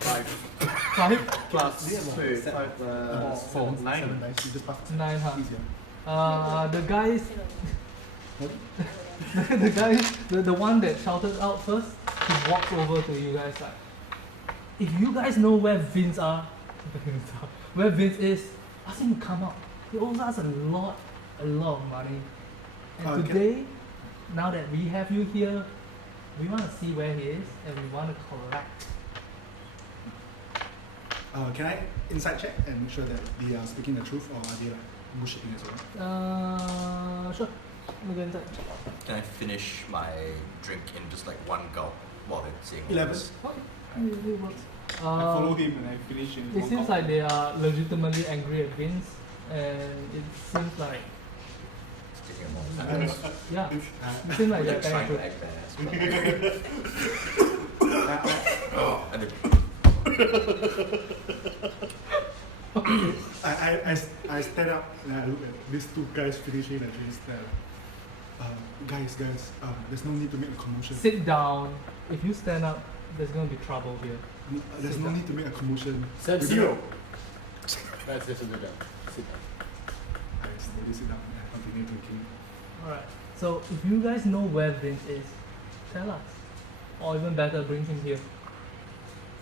5 5? plus Yeah, 5 4, 9. 7 dice. You just pass it. 9, huh? Easier. The guys, the one that shouted out first, he walks over to you guys like, if you guys know where Vince is, ask him to come out. He owes us a lot of money. And Okay. today, now that we have you here, we want to see where he is and we want to collect. Can I insight check and make sure that they are speaking the truth, or are they like bullshitting as well? Sure. go inside. Can I finish my drink in just like one gulp while they're saying all 11. this? Okay, it works. I followed him and I finished in It one seems cup. like they are legitimately angry at Vince, and it seems like It's taking a long time. yeah, it seems like they're Trying to angry. act badass. And they I stand up and I look at these two guys finishing the drinks there. Guys, there's no need to make a commotion. Sit down. If you stand up, there's gonna be trouble here. There's no need to make a commotion. Set We're zero. gonna- Let's listen to them. Sit down. I slowly sit down and I continue drinking. Alright. So if you guys know where Vince is, tell us. Or even better, bring him here.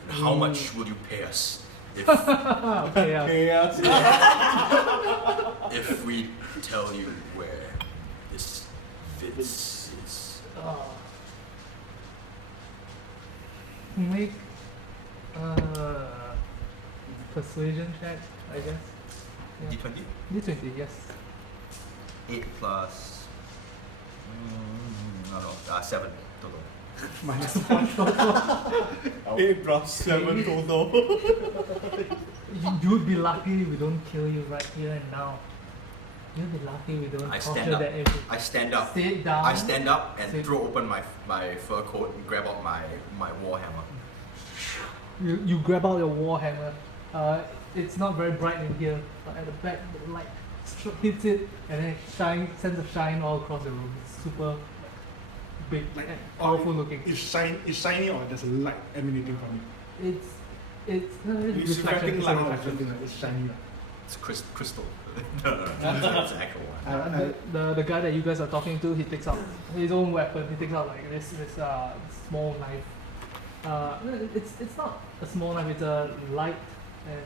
How much will you pay us if Okay, yeah. Chaos. if we tell you where this Vince is? Make persuasion check, I guess. Yeah. D20? D20, yes. 8 plus. No, 7 total. Minus Oh. 8 plus 7 total. You'd be lucky we don't kill you right here and now. You'd be lucky we don't I torture stand up. that every. I stand up. Sit down. I stand up and Sit. throw open my fur coat and grab out my warhammer. You grab out your warhammer. It's not very bright in here, but at the back the light hits it and then it sends a shine all across the room. It's super big Like, and powerful looking. It's shiny or there's a light emanating from it. It's It's reflection. reflecting It's a light or reflection. something like it's shiny. It's crystal. no, it's the actual one. The guy that you guys are talking to, he takes out his own weapon. He takes out like this small knife. It's not a small knife. It's a light and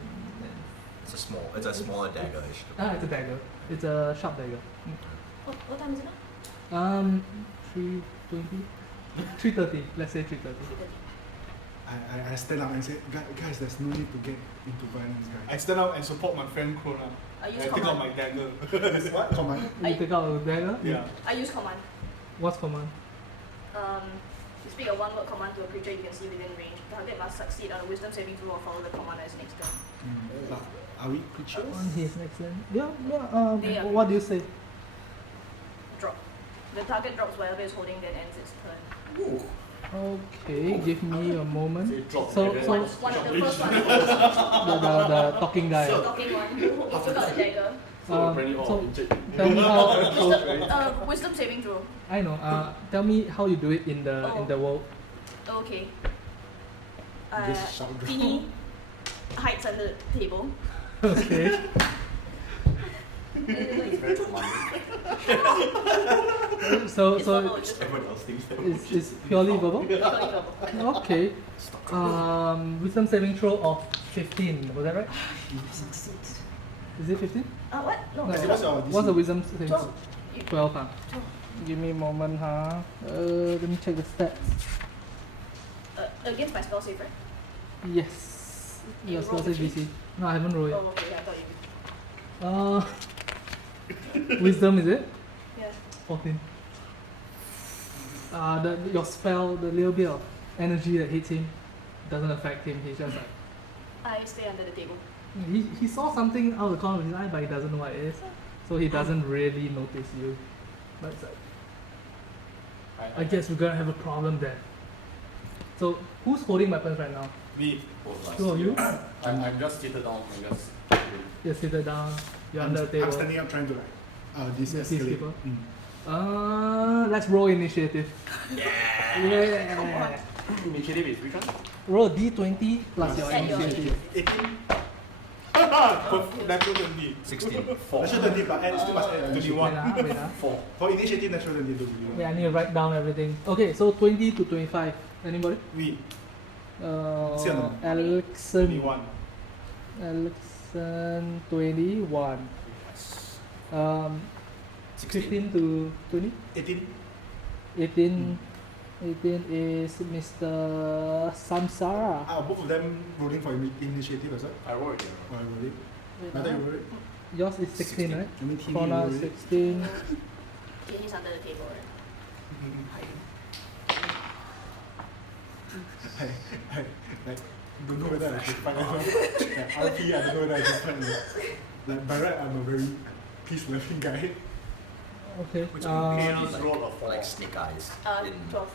It's a smaller dagger. it's a dagger. It's a sharp dagger. What time is it now? 3:20, 3:30. Let's say 3:30. I stand up and say, guys, there's no need to get into violence, I guys. stand up and support my friend Krona. I use I take out command. my dagger. What? Command. You take out a dagger. Yeah. I use command. What's command? You speak a one-word command to a creature you can see within range. The target must succeed on a wisdom saving throw or follow the commander's next turn. But are we creatures? On his next turn. Yeah. They are- What do you say? Drop. The target drops whatever it's holding, then ends its turn. Okay, give me a moment. So you drop So- and then so- One, the first one, The talking guy. the talking one, who took out the dagger. so apparently all so injured. tell me how. Wisdom saving throw. I know. Tell me how you do it in the world. Okay. Just shout down. Teeny hides under the table. Okay. It's very commanding. So It's verbal, it's so just Everyone else thinks that. it's purely verbal. purely verbal. Okay. Wisdom saving throw of 15. Was that right? Is it 15? What? No. No. What's your DC? What's the wisdom saving? 12. 12. Give me a moment, let me check the stats. Against my spell save, right? Yes. You Your spell rolled save the DC. No, I haven't rolled Oh, yet. okay. Yeah, I thought you did. Wisdom is it? Yeah. 14. Your spell, the little bit of energy that hits him, doesn't affect him. He's just like I stay under the table. he saw something out of the corner of his eye, but he doesn't know what it is, so he doesn't really notice you. But it's like, I guess we're gonna have a problem then. So who's holding weapons right now? Me. Two of you? I'm just seated down. I'm just. You're seated down. You're under the I'm table. standing up trying to like de-escalate. peacekeeper? Let's roll initiative. Yeah. Initiative is which one? Roll a d20 plus your Add your initiative. 18. Natural 20. 16. Natural 20, but still must add 21. Wait. 4. For initiative, natural 20 do Wait, I need to write down everything. Okay, so 20 to 25. Anybody? Me. Alexon. 21. Alexon 21. 15 to 20? 18. 18. 18 is Mr. Samsara. Both of them rolling for initiative as well. I rolled it. Or I roll it. I thought you roll it. Yours is 16, right? I mean, team Corner roll it. 16. Okay, he's under the table, right? Hiding. I like don't know whether I should fight or not. Like, RP, I don't know whether I should fight or not. Like by right, I'm a very peace-loving guy. Okay. Which one? Please roll a 4. Like Snake Eyes 12.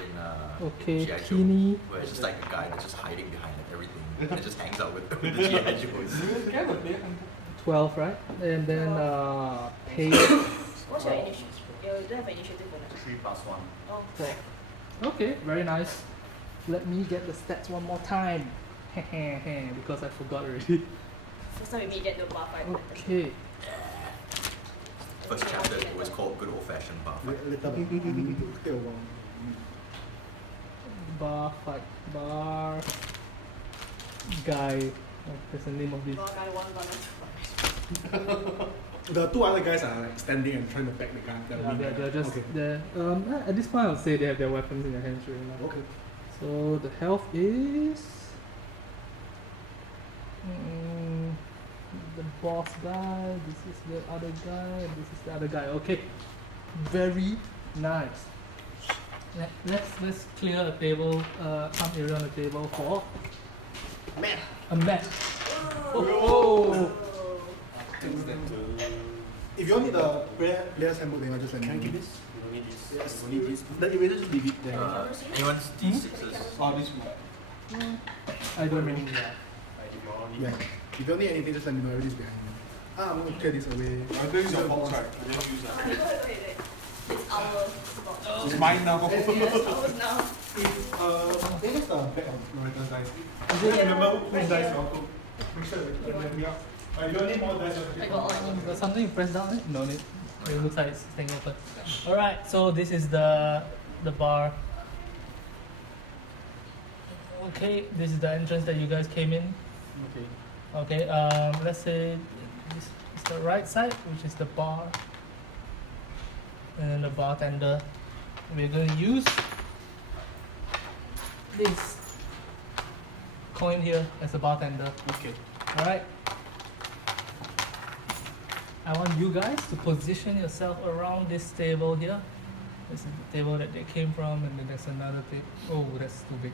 in Okay, G.I. Joe, Teeny. where it's just like a guy that's just hiding behind like everything and just hangs out with the G.I. Joes. 12, right? And then Page. What's your initiative? You don't have an initiative or not? 3 plus 1. Oh. 12. Okay, very nice. Let me get the stats one more time. Because I forgot already. First time we meet, get to a bar fight. Okay. First chapter it was called Good Old Fashioned Bar Fight. Later, but take a while. Bar fight. Bar. Guy. Oh, that's the name of this. Bar guy, one runner. The two other guys are like standing and trying to back the gun. Yeah, they're just okay. there. At this point, I would say they have their weapons in their hands right now. Okay. So the health is the boss guy. This is the other guy. And this is the other guy. Okay, very nice. Let's clear a table, some area on the table for a map. Oh. If you all need the player's handbook, then I'll just let me know. You don't need this. Yes. You don't need this. The eraser just leave it there. Anyone's D6s? Oh, this one. I don't know. Yeah. Like if you all need Yeah. If you don't need anything, just let me know. Everything's behind me. I'm going to clear this away. I'm going to use your box, right? I didn't use that. It's our box. It's mine now. Yes, ours now. I think that's the back of Loreta's dice. Is Just it- remember whose dice you all took. Make sure that let me up. If you don't need more dice, you have to I take got all one. I need. Got something you press down? No need. It looks like it's staying open. Alright, so this is the bar. Okay, this is the entrance that you guys came in. Okay. Okay, let's say this is the right side, which is the bar. And then the bartender. We're going to use this coin here as a bartender. Okay. Alright. I want you guys to position yourself around this table here. This is the table that they came from, and then there's another table. Oh, that's too big.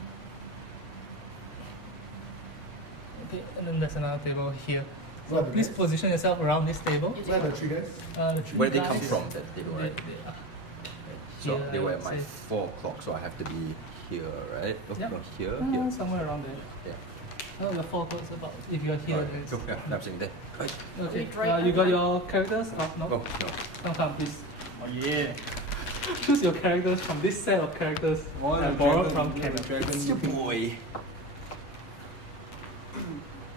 Okay, and then there's another table here. So Where are the please guys? position yourself around this table. Where are the three guys? The three Where did they guys, come from? That table, right? they are So here, they I were would at my say. 4 o'clock, so I have to be here, right? Oh, Yep. no, here, Uh, somewhere around there. Yeah. Oh, the 4 o'clock is about. If you're here, Alright, then it's. cool. Yeah, I'm saying that. Right. Okay. We try You got your characters? Oh, no. Oh, no. Come, please. Oh, yeah. Choose your characters from this set of characters. One I the borrowed dragon, from one the Kenneth. dragon. It's your boy.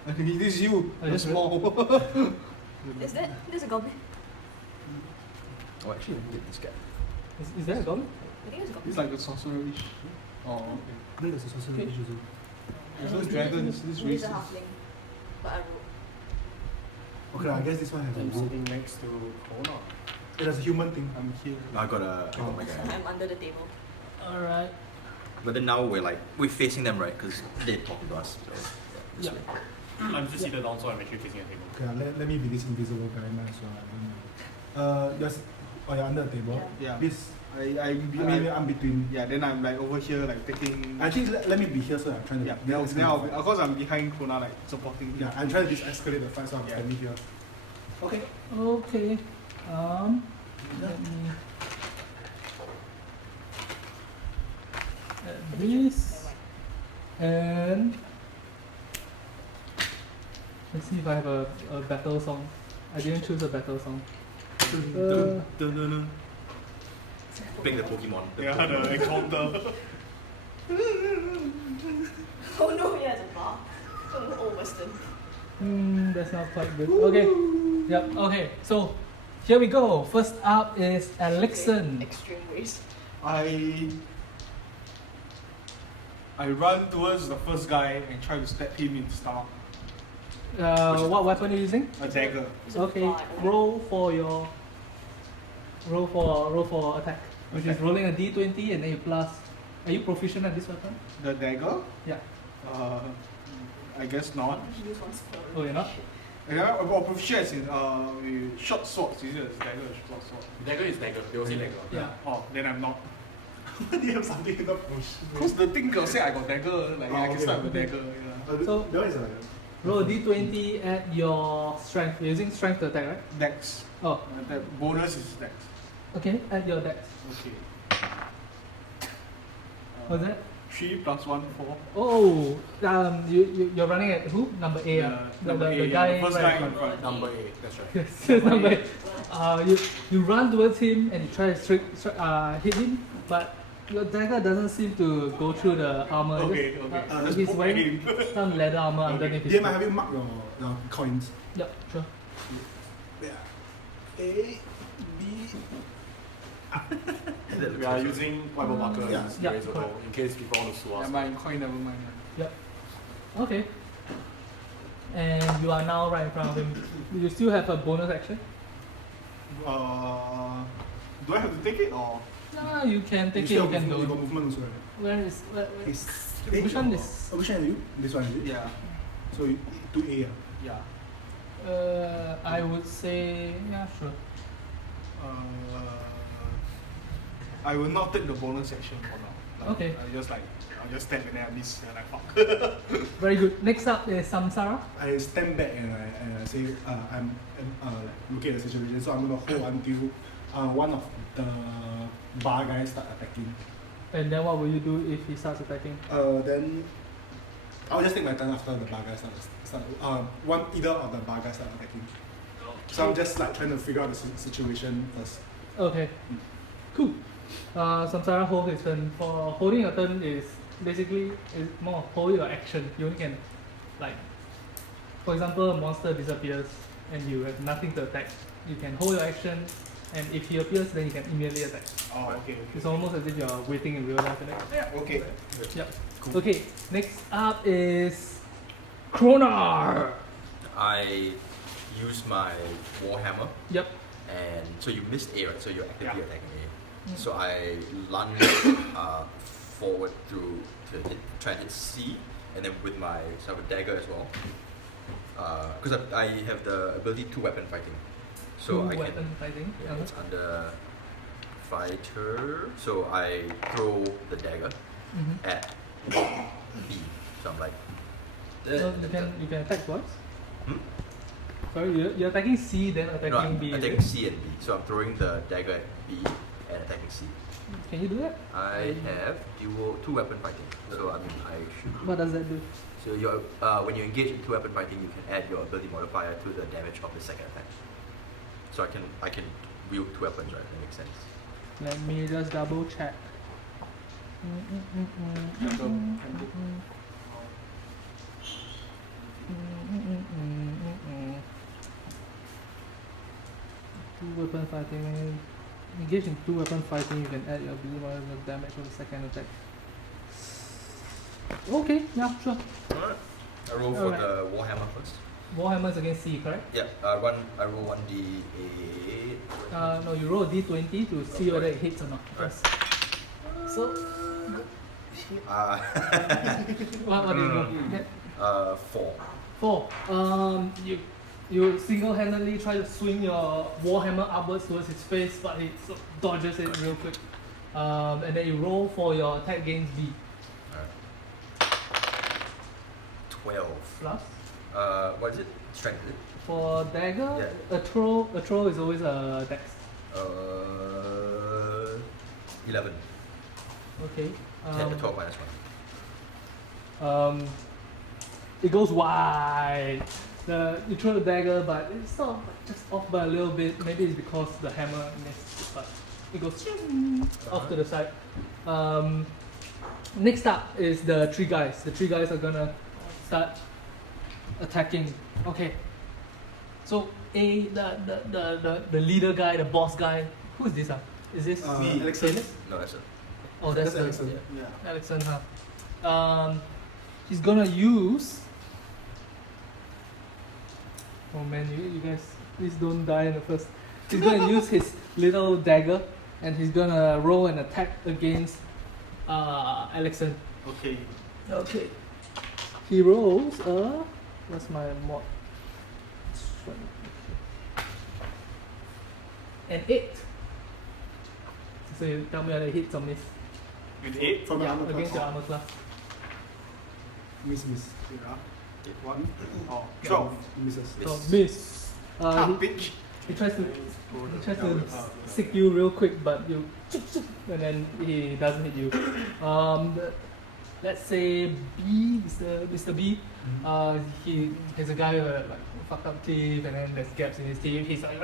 Okay, this is you. Oh, You're yes. small. Is that? There's a goblin. Oh, actually, let me get this guy. Is there a goblin? I think there's a goblin. He's like a sorcerer-ish. Oh, okay. Then there's a sorcerer Okay. issue. There's those dragons, this He's a racist. halfling. But I rolled. Okay, I guess this one has a I'm rule. sitting next to Kona. It has a human thing. I'm here. I got my guy. I'm under the table. Alright. But then now we're facing them, right? Because they're talking to us. So, Yeah. I'm just seated down, so I'm actually facing a table. Okay, let me be this invisible guy now, so I don't know. Just, oh, you're under the table. Yeah. This, I I'm between. yeah, then I'm like over here, like taking. Actually, let me be here, so I'm trying to. Yeah, then I'll be, of course I'm behind Kona, like supporting. Yeah, I'm trying to escalate the fight, so I'm Yeah. standing here. Okay. Okay. Let me add this and let's see if I have a battle song. I didn't choose a battle song. Playing the Pokemon. Yeah, the encounter. Oh no, he has a bar. Oh, Western. That's not quite good. Okay. Yep. Okay. So here we go. First up is Alexon. Extreme ways. I run towards the first guy and try to stab him in the stomach. What weapon are you using? A dagger. He's a Okay. bar. Roll for attack, which is Okay. rolling a d20 and then you plus. Are you proficient at this weapon? The dagger? Yeah. I guess not. He used one spell. Oh, you're not? Yeah, or proficient as in short swords. Is it a dagger or short sword? Dagger is dagger. They will say dagger. Yeah. Oh, then I'm not. Do you have something in the bush? Cause the thing got say I got dagger, like I can okay. start with dagger. Yeah. So- that one is a Roll a d20 at your strength. You're using strength to attack, right? Dex. Oh, The bonus is dex. okay. At your dex. Okay. What's that? 3 plus 1, 4. Oh, you're running at who? Number A. Yeah, number A, the yeah, guy. the first right guy in in front. front. Number 8. That's right. Yes, number A. You run towards him and you try to hit him, but your dagger doesn't seem to go through the armor. Okay, Just, okay. Just he's poke wearing him. some leather armor Okay. underneath his DM, coat. have you marked your coins? Yeah, sure. Yeah. A, B. We are using whiteboard marker Yeah. as Yeah, erase correct. in case people want to sue us. Yeah, my coin never mind. Okay. And you are now right in front of him. You still have a bonus action? Do I have to take it or? No, you can take it, still you have can movement, you got go. movement also, right? Where is. It's Which one is. which one are you? This one is it? Yeah. So you, to A. Yeah. I would say. Yeah, sure. I will not take the bonus section for now. Like, Okay. I'll just stand and then I miss and I fuck. Very good. Next up is Samsara. I stand back and I say I'm like looking at the situation, so I'm gonna hold until one of the bar guys start attacking. And then what will you do if he starts attacking? Then I'll just take my turn after the bar guy start either of the bar guys start attacking. So I'm just like trying to figure out the situation first. Okay. Cool. Samsara hold his turn. For holding your turn is basically is more of hold your action. You only can, like, for example, a monster disappears and you have nothing to attack. You can hold your action, and if he appears, then you can immediately attack. Oh, okay. It's almost as if you're waiting in real life attack. Yeah, okay. Yep. Cool. Okay. Next up is Kronar. I use my warhammer, Yep. and so you missed A, right? So you're actively Yeah. attacking A. So I lunge forward to try and hit C, and then with my so I have a dagger as well. Because I have the ability to weapon fighting, so Two I can. weapon fighting. Yeah, it's under fighter. So I throw the dagger Mm-hmm. at B. So I'm like. So you can attack twice. Hmm? Sorry, you're attacking C, then No, attacking I'm B. is attacking it? C and B. So I'm throwing the dagger at B and attacking C. Can you do that? I have two weapon fighting. So I mean I should. What does that do? So you're, when you engage in two weapon fighting, you can add your ability modifier to the damage of the second attack. So I can wield two weapons, right? That makes sense. Let me just double check. Two weapon fighting. Engage in two weapon fighting, you can add your ability modifier damage of the second attack. Okay, yeah, sure. Alright. I roll for Alright. the warhammer first. Warhammer's against C, correct? Yeah. I roll 1d8. No, you roll a d20 to see whether it hits or not. Right. First. So, what do you go? Yeah. 4. 4. You single-handedly try to swing your warhammer upwards towards his face, but he sort of dodges it real quick. And then you roll for your attack against B. Alright. 12. Plus. What is it? Strength, is it? For dagger, Yeah. a throw is always a dex. 11. Okay. 12 minus 1. It goes wide. You throw the dagger, but it's sort of like just off by a little bit. Maybe it's because the hammer missed, but it goes off to the side. Next up is the three guys. The three guys are gonna start attacking. Okay. So the leader guy, the boss guy. Who is this? Is this Alexander. Felix? No, that's it. Oh, that's That's Alexander. yeah. Yeah. Alexander. He's gonna use. Oh man, you guys, please don't die in the first. He's gonna use his little dagger, and he's gonna roll an attack against Alexander. Okay. Okay. He rolls what's my mod? An 8. So you tell me whether hits or miss. With 8? From the Yeah, armor against your class. armor class. Miss. Yeah. 1. Oh, Yeah. 12. Misses. So miss. He, Bitch. he tries to sick you real quick, but you and then he doesn't hit you. Let's say B, Mr. B. He's a guy with like fucked up teeth, and then there's gaps in his teeth. He's like,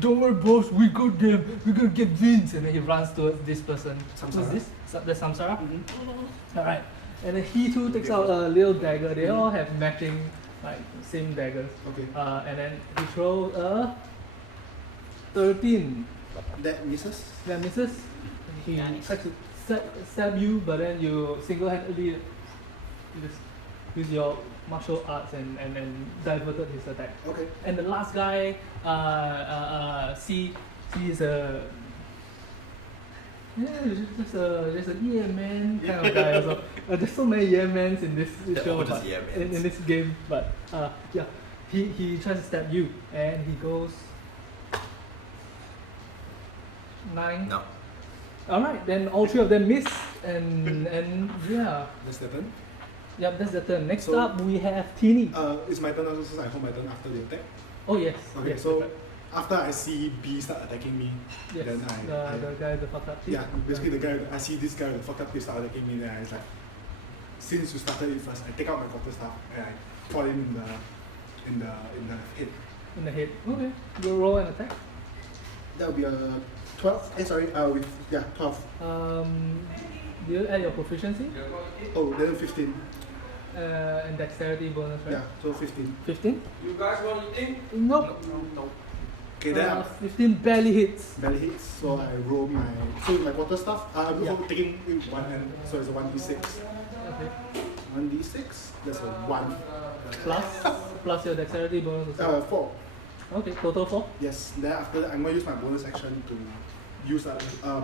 "Don't worry, boss, we got them. We're gonna get Vince." And then he runs towards this person. Who's Samsara. this? The Samsara. Mm-hmm. All right. And then he too takes out a little dagger. They all have matching, like same daggers. Okay. And then he throws a 13. That misses. That misses. He Nice. tries to stab you, but then you single-handedly you just use your martial arts and diverted his attack. Okay. And the last guy, he's a just a yeah man kind of guy. Also. There's so many yeah mans in this They're show, all just but yeah in mans. this game. But yeah, he tries to stab you, and he goes 9. No. All right, then all three of them miss, and yeah, That's the turn. yep, that's the turn. Next So- up we have Teeny. It's my turn also since I hold my turn after the attack. Oh yes. Okay, yes, so that's right. after I see B start attacking me, Yes, then the guy with the fucked up teeth. yeah, basically the guy, I see this guy with the fucked up face start attacking me, then I was like, since you started it first, I take out my quarter staff and I fall him in the head. In the head. Okay, you roll an attack. That would be a 12. Sorry, with 12. Do you add your proficiency? Oh, then 15. And dexterity bonus, right? Yeah, so 15. 15? You guys want eating? Nope. Okay, then 15 barely hits. belly hits, so I roll my quarter staff. I'm Yeah. taking it one end, so it's a 1d6. Okay. 1d6, that's a 1. Plus your dexterity bonus. Also. 4. Okay, total 4. Yes, then after that, I'm going to use my bonus action to use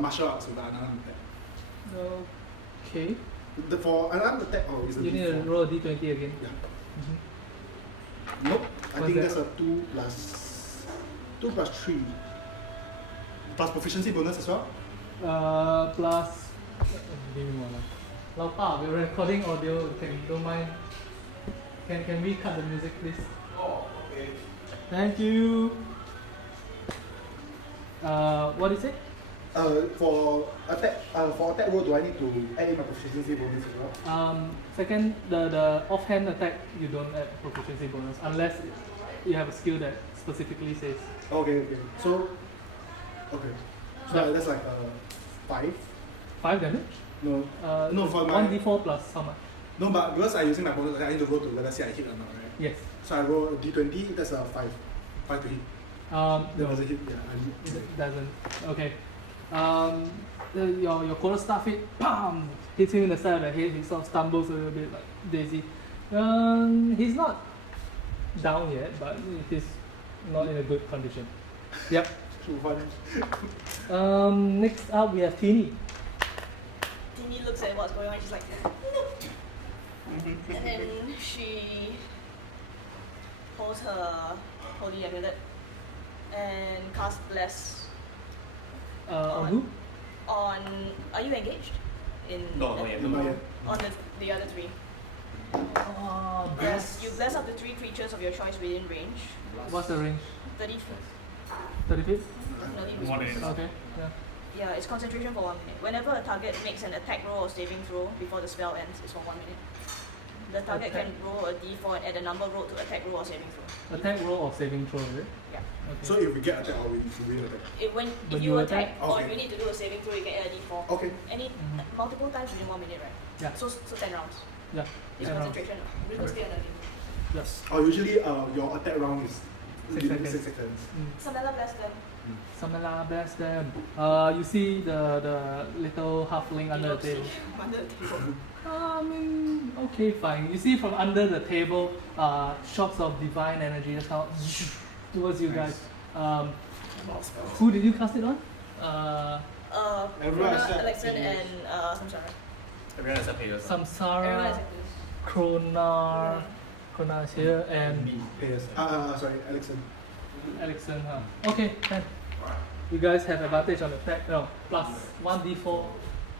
martial arts with another attack. Okay. For another attack, is a You need to D4. roll a d20 again. Yeah. Mhm. Nope, I What's think that? that's a 2 plus 3. Plus proficiency bonus as well. Plus. Give me one. We're recording audio. Don't mind. Can we cut the music, please? Oh, okay. Thank you. What is it? For attack roll, do I need to add in my proficiency bonus as well? Second, the offhand attack you don't add proficiency bonus unless you have a skill that specifically says. Okay. So Yeah. that's like 5. 5 damage? No, no, for my 1d4 plus how much? no, but because I'm using my bonus, I need to roll to whether see I hit or not, right? Yes. So I roll a d20. That's a 5. 5 to hit. That No, doesn't hit. Yeah. it doesn't. Okay. Your quarterstaff hit, bam, hits him in the side of the head. He sort of stumbles a little bit like Daisy. He's not down yet, but he's not in a good condition. Yep. Too fun. Next up we have Teeny. Timmy looks at what's going on, she's like, no. And then she holds her holy amulet and casts bless On who? on. Are you engaged? No, not yet. Not yet. On the other 3. Bless. You bless up to 3 creatures of your choice within range. What's the range? 30 feet. 30 feet? Definitely 1 within. minute. Okay. Yeah. Yeah, it's concentration for 1 minute. Whenever a target makes an attack roll or saving throw before the spell ends, it's for 1 minute. The target Attack. can roll a d4 and add a number rolled to attack roll or saving throw. Attack roll or saving throw, is it? Yeah. Okay. So if we get attack, or we win attack. When When if you you attack? attack or if Okay. you need to do a saving throw, you can add a d4. Okay. Multiple times within 1 minute, right? Yeah. So 10 rounds. Yeah. It's 10 rounds. concentration. We will stay on the Yes. Usually your attack round is 6 seconds. 6 seconds. Samela bless them. Samela bless them. You see the little halfling under the table. Under the table. Okay, fine. You see from under the table, shots of divine energy just come towards you guys. Who did you cast it on? Everyone Rona, except Alexan, me. and Samsara. Everyone except Pegasus. Everyone Samsara, except this. Kronar, Kona's here and Yes. Sorry, Alexander. Ericsson. Okay, then. You guys have advantage on attack. No, plus 1d4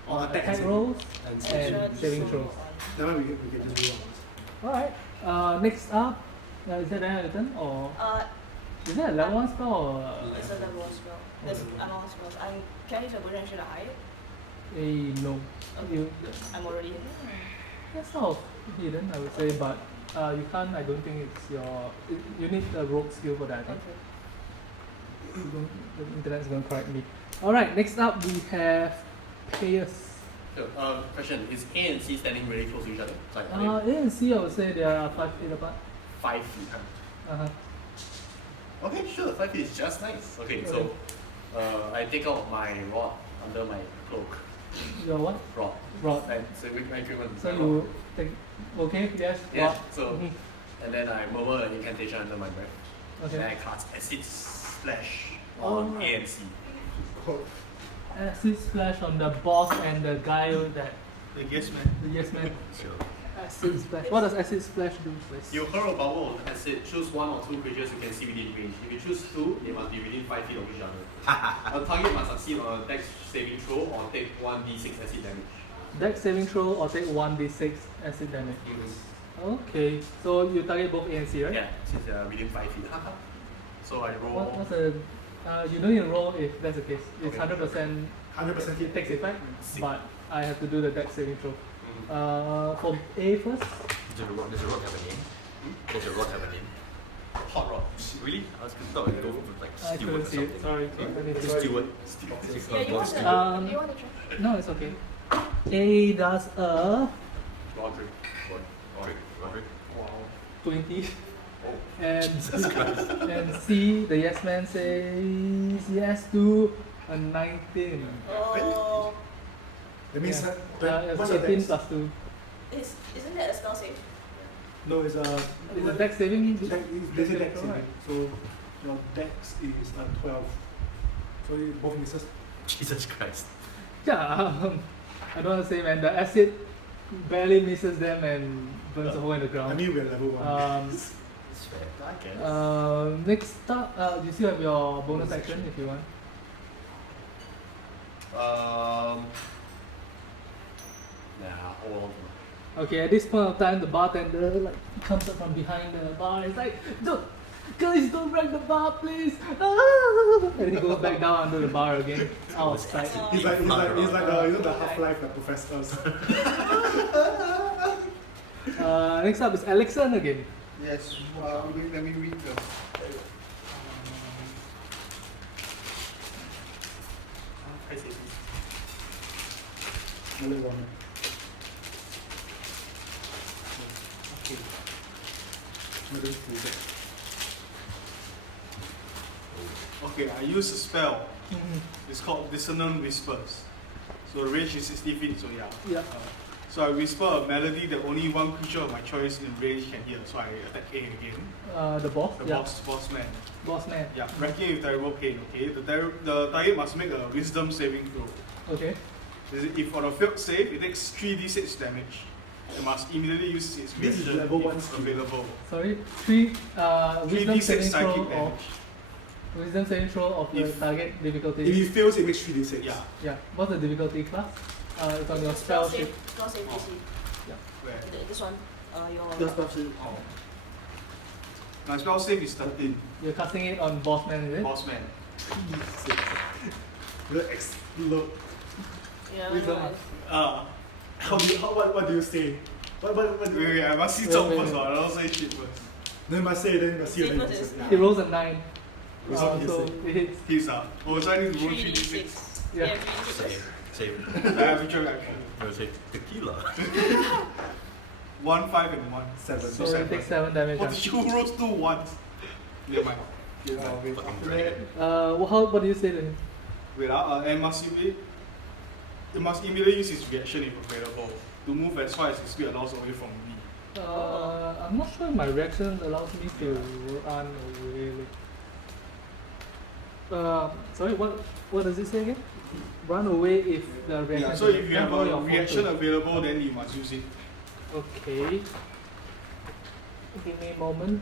on attack rolls and saving throws. That one we can just do one. Alright, next up, is that any turn or is that a level 1 spell or? It's a level 1 spell. There's another spells. Can I use a bonus action to hide? No. Okay. I'm already hidden. That's sort of hidden, I would say, but you can't. I don't think it's your. You need a rogue skill for that. I think. Okay. The internet is going to correct me. Alright, next up we have Payers. So, question, is A and C standing really close to each other? Like, A and C, I would say they are 5 feet apart. 5 feet, Uh-huh. Okay, sure, 5 feet is just nice. Okay, so I take out my rod under my cloak. Your what? Rod. And so with my equipment. So you take. Okay, yes. Yeah, rod. so, Mhm. and then I murmur an incantation under my breath. Okay. Then I cast Acid Splash on A and C. Acid splash on the boss and the guy that. The yes man. The yes man. Sure. Acid splash. What does acid splash do first? You hurl a bubble of acid, choose 1 or 2 creatures you can see within range. If you choose 2, they must be within 5 feet of each other. A target must succeed on a dex saving throw or take 1d6 acid damage. Dex saving throw or take 1d6 acid damage. Okay, so you target both A and C, right? Yeah, since they are within 5 feet. So I roll. What's the? You don't need to roll if that's the case. It's Okay. 100%. 100% It takes effect, Sick. but I have to do the dex saving throw. Mhm. For A first. Does the rock have a name? Does the rock have a name? Hot rod. Really? I was thought it would go for like I steward couldn't or see it. something. Sorry. I need to- Steward. Yeah, you want to Um, do you want to try? No, it's okay. A does a Roderick. Roderick. Wow. 20. Oh. And C, the yes man says yes to a 19. Oh, That means Yeah. that, what's It's your 18 dex? plus 2. isn't that a spell save? No, it's a. Is it dex saving? There's a dex throw, in right? it. So your dex is a 12. So you both misses. Jesus Christ. Yeah, I don't want to say, man. The acid barely misses them and burns a hole in the I ground. mean, we're level 1. It's fair, I guess. Next up, you still have your bonus action if you want. Nah, hold on. Okay, at this point of time, the bartender comes up from behind the bar and is like, guys, don't break the bar, please. Ah! And he goes back down under the bar again, out of sight. He's like the Half-Life like professors. Next up is Alexander again. Yes, let me read the. I say this. Another one. Okay. Another two. Okay, I use a spell. Mhm. It's called Dissonant Whispers. So the range is 60 feet, so yeah. Yeah. So I whisper a melody that only one creature of my choice in range can hear. So I attack A again. The boss? The Yeah. boss man. Boss man. Yeah, wrecking with terrible pain, okay? The target must make a wisdom saving throw. Okay. If on a failed save, it takes 3d6 damage. It must immediately use its This is reaction level if 1 it's skill. available. Sorry. Wisdom 3d6 saving psychic throw damage. of wisdom saving throw of the If- target difficulty. If he fails, it makes 3d6. Yeah, Yeah. What's the difficulty class? It's on your spell sheet. Spell save DC. where? This one, your. Oh. My spell save is 13. You're casting it on boss man, is it? Boss man. Will explode. Yeah, Wisdom. What do you say? What do you Wait, I must see Wait, top wait, first, wait. I don't say shit first. Then you must say, then you must see. See Then you first must is- say. He rolls a 9. Result is So it. it hits. He's up. Oh, so I need to roll 3d6. 3d6. Yeah. Yeah, 3d6. Same. I have to check actually. I would say tequila. 1, 5, and 1. 7. So it takes 7 damage. What did you roll 2 ones? Never mind. Wait, Fucking after dragon. that, What do you say to him? Wait, it must immediately use its reaction if available to move as far as its speed allows away from me. I'm not sure if my reaction allows me to run away. Sorry, what does it say again? Run away if the reaction. Yeah, so if you have Roll a your reaction photo. available, then you must use it. Okay. Give me a moment.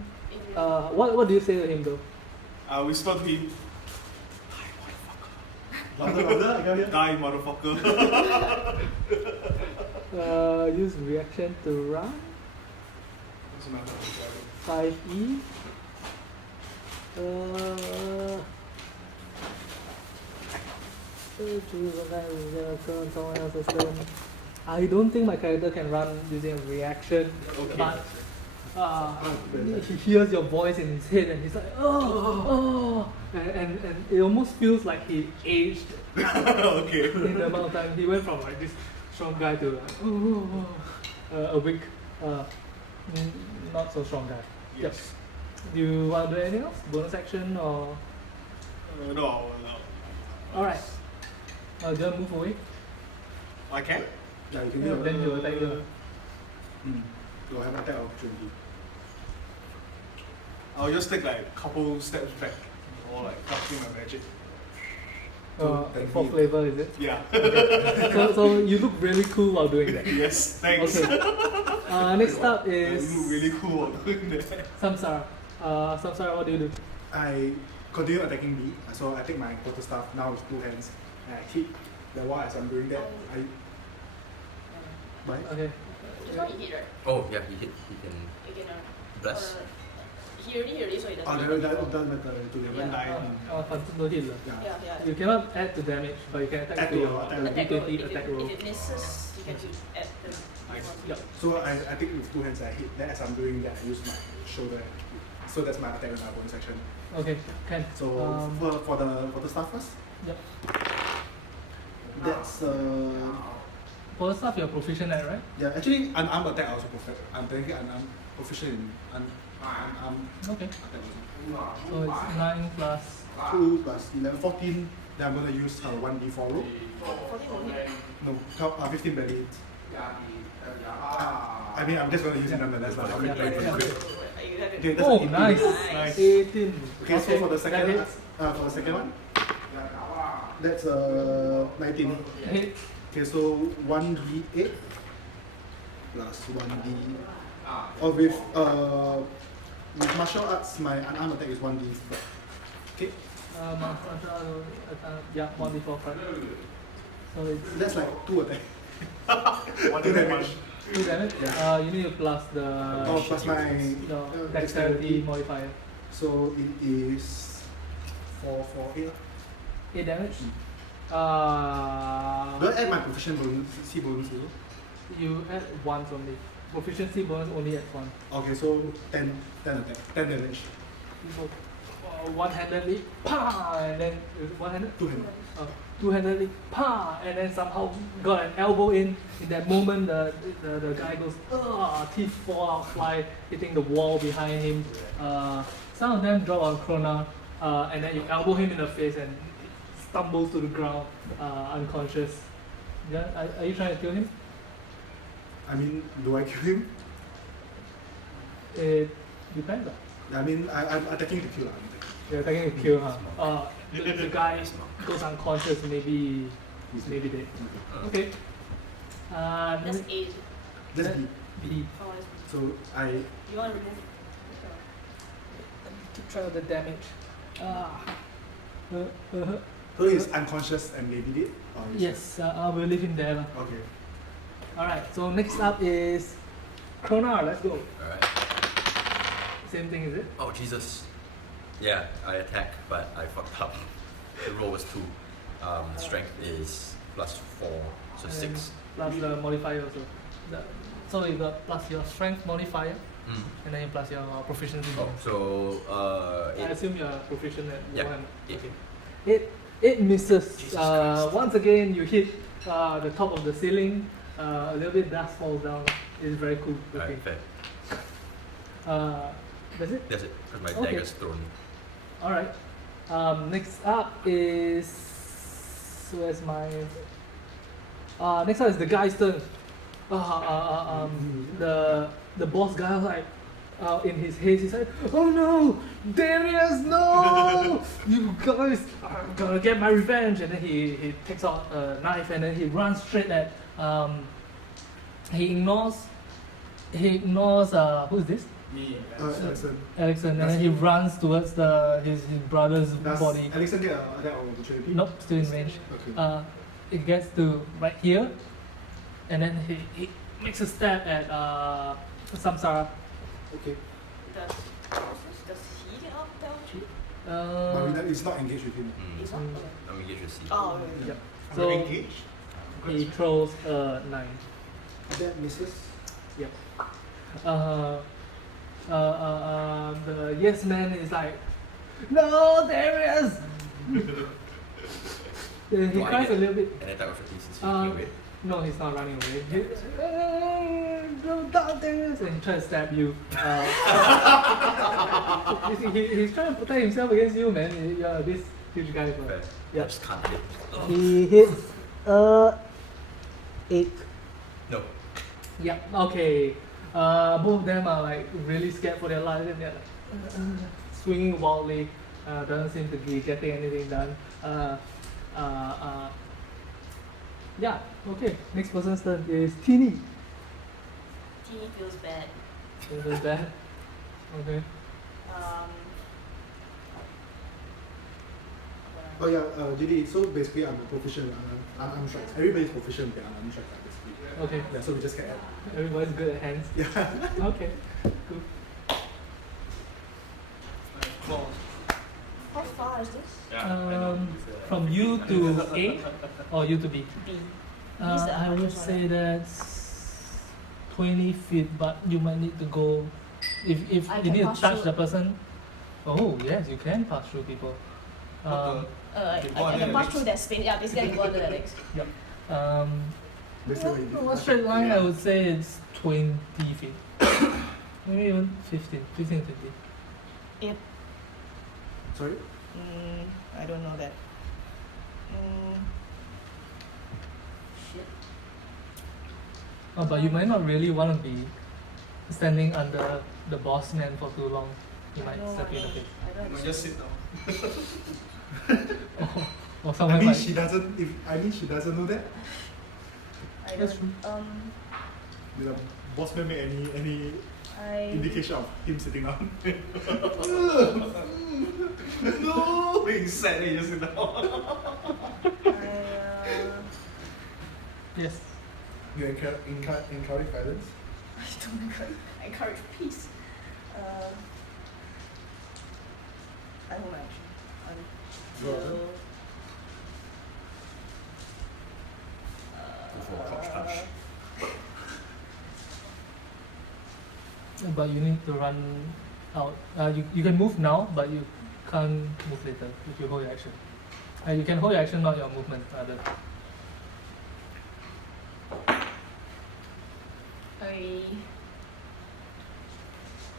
What do you say to him though? I whisper to him, Louder, louder, I can hear. die motherfucker. Use reaction to run. Doesn't matter. 5E. Choose a guy with someone else's turn. I don't think my character can run using a reaction, Okay. but he hears your voice in his head and he's like, oh, and it almost feels like he aged Okay. in the amount of time. He went from like this strong guy to like, a weak, not so strong guy. Yes. Do you want to do anything else? Bonus action or? No. Alright. Do you want to move away? I can? Yeah, you can hear. Then you attack you. You'll have attack opportunity. I'll just take like a couple steps back or like casting my magic. For flavor, is it? Yeah. So you look really cool while doing that. Yes, thanks. Okay. Next up I is look really cool while doing that. Samsara. Samsara, what do you do? I continue attacking B, so I take my quarterstaff now with 2 hands and I hit the wall as I'm doing that. Okay. Just now he hit, right? Oh yeah, he can Again, bless. he already, so he doesn't. Oh, hit. that doesn't matter to the Yeah. die. Continue hit. Yeah. You cannot add to damage, but you can attack Add to to your your attack Attack roll. D20 attack roll. If it misses, you can use at the. Yep. So I take with 2 hands, I hit. Then as I'm doing that, I use my shoulder. So that's my attack and my bonus action. Okay, can. So for the staff first. Yep. That's For the stuff you're proficient at, right? yeah. Actually, unarmed attack I also perfect. I'm technically unarmed proficient in unarmed Okay. attack also. So it's 9 plus. 2 plus 11, 14. Then I'm gonna use 1d4 roll. 14 won't hit. No, 15 belly hits. I mean, I'm just gonna use it nonetheless. But Yeah, You have it. okay, that's Oh, 18. nice. Nice. 18. Okay, so for the that second hits. one, that's 19. Hit. Okay, so 1d8 plus 1d. With martial arts, my unarmed attack is 1d4. Okay, Yeah, 1d4 correct. So it's that's like 2 attack. 2 damage. 2 damage. Yeah. You need to plus the Plus my your dexterity modifier. So it is 4 for 8. 8 damage. Do I add my proficiency bonus also? You add once only. Proficiency bonus only at 1. Okay, so 10 attack, 10 damage. So, one-handedly, pa, and then one-handed, 2 hand. two-handedly, pa, and then somehow got an elbow in. In that moment, the guy goes, teeth fall out, fly, hitting the wall behind him. Some of them drop on Krona, and then you elbow him in the face and he stumbles to the ground, unconscious. Yeah, are you trying to kill him? I mean, do I kill him? It depends. I mean, I'm attacking to kill. You're attacking to kill, huh? The guy goes unconscious, maybe dead. Okay. That's A. That's B. B. Oh, that's B. So I You want to remove? Keep track of the damage. so he's unconscious and maybe dead. Or is Yes, I will leave him there. Okay. Alright, so next up is Kronar, let's go. Alright. Same thing, is it? Oh Jesus. Yeah, I attack, but I fucked up. The roll was 2. Strength is +4, so And 6. Plus the modifier also. So you got plus your strength modifier, Mm. and then plus your proficiency Oh, bonus. so I 8. assume you're proficient at Yeah, Warhammer. 8. Okay. It misses. Jesus Christ. Once again, you hit the top of the ceiling. A little bit dust falls down. It's very cool looking. Alright, fair. That's it. That's it, because my Okay. dagger's thrown. Alright. Next up is where's my next up is the guy's turn. The boss guy was like in his haste, he's like, oh no, Darius, no! You guys are gonna get my revenge. And then he takes out a knife and then he runs straight at he ignores who's this? Me. Alexon. Erickson, and Does then he runs towards his brother's Does body. Alexon get an attack of opportunity? Nope, still in range. Okay. It gets to right here, and then he makes a stab at Samsara. Okay. Does he get out there? But it's not engaged with him. He's not? Mm. Okay. Let me get you a seat. Oh, okay. Yep. I'm So engaged. he throws a 9. That misses. Yep. The yes man is like, no, Darius. He Do I cries get a little bit. An attack of 50 since Uh, you away. No, he's not running away. Don't Darius, and he tries to stab you. He's trying to protect himself against you, man. You're this huge guy. Fair. I Yep. just can't hit. Ugh. He hits 8. No. Yep. Okay. Both of them are like really scared for their lives, and they're like swinging wildly. Doesn't seem to be getting anything done. Yeah. Okay. Next person's turn is Teeny. Teeny feels bad. Is that? Okay. Oh yeah, JD, so basically I'm proficient in unarmed strikes. Everybody's proficient in unarmed strikes, basically. Okay. Yeah, so we just get add. Everybody's good at hands. Yeah. Okay. Cool. How far is this? From U to A or U to B? B. I would say that's 20 feet, but you might need to go. If I you can need to pass touch through. the person. Oh yes, you can pass through people. I Okay, go can ahead, pass Alex. through that space. Yeah, basically I can go under the legs. Yep. Basically what you did. One straight line, I would say it's 20 feet. Maybe even 15, 15, 20. Sorry? I don't know that. Shit. Oh, but you might not really want to be standing under the boss man for too long. He might slap you in the face. I don't No, just sit down. Or someone I mean might. she doesn't she doesn't know that. I That's don't. Did the boss man make any I. indication of him sitting down? No! He's sad, then you just sit down. Yes. You encourage violence? I don't encourage. I encourage peace. I hold my action. Go on. Until. Go for a crotch touch. But you need to run out. You can move now, but you can't move later if you hold your action. You can hold your action, not your movement, rather.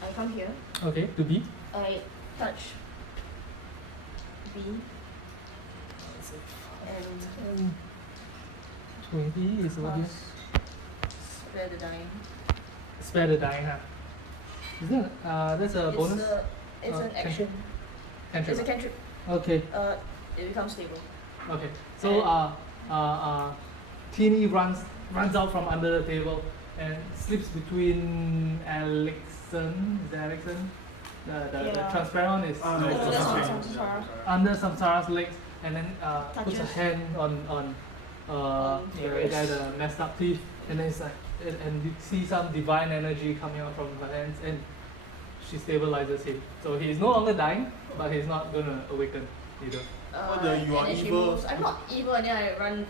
I come here. Okay, to B. I touch B and 20 is what you spare the dying. spare the dying, huh? Is that, that's a bonus? It's an cantrip? action. Cantrip. It's a cantrip. Okay, It becomes stable. okay. So, Teeny runs out from under the table and slips between Alexon. Is that Alexon? The Yeah. transparent one is No, No, it's that's not not stable. Samsara. under Samsara's legs, and then puts a Touches. hand on the Darius. guy, the messed up teeth, and then it's like, and you see some divine energy coming out from her hands, and she stabilizes him. So he's no longer dying, but he's not gonna awaken either. What the, you are and then she evil? moves. I'm not evil, and then I run.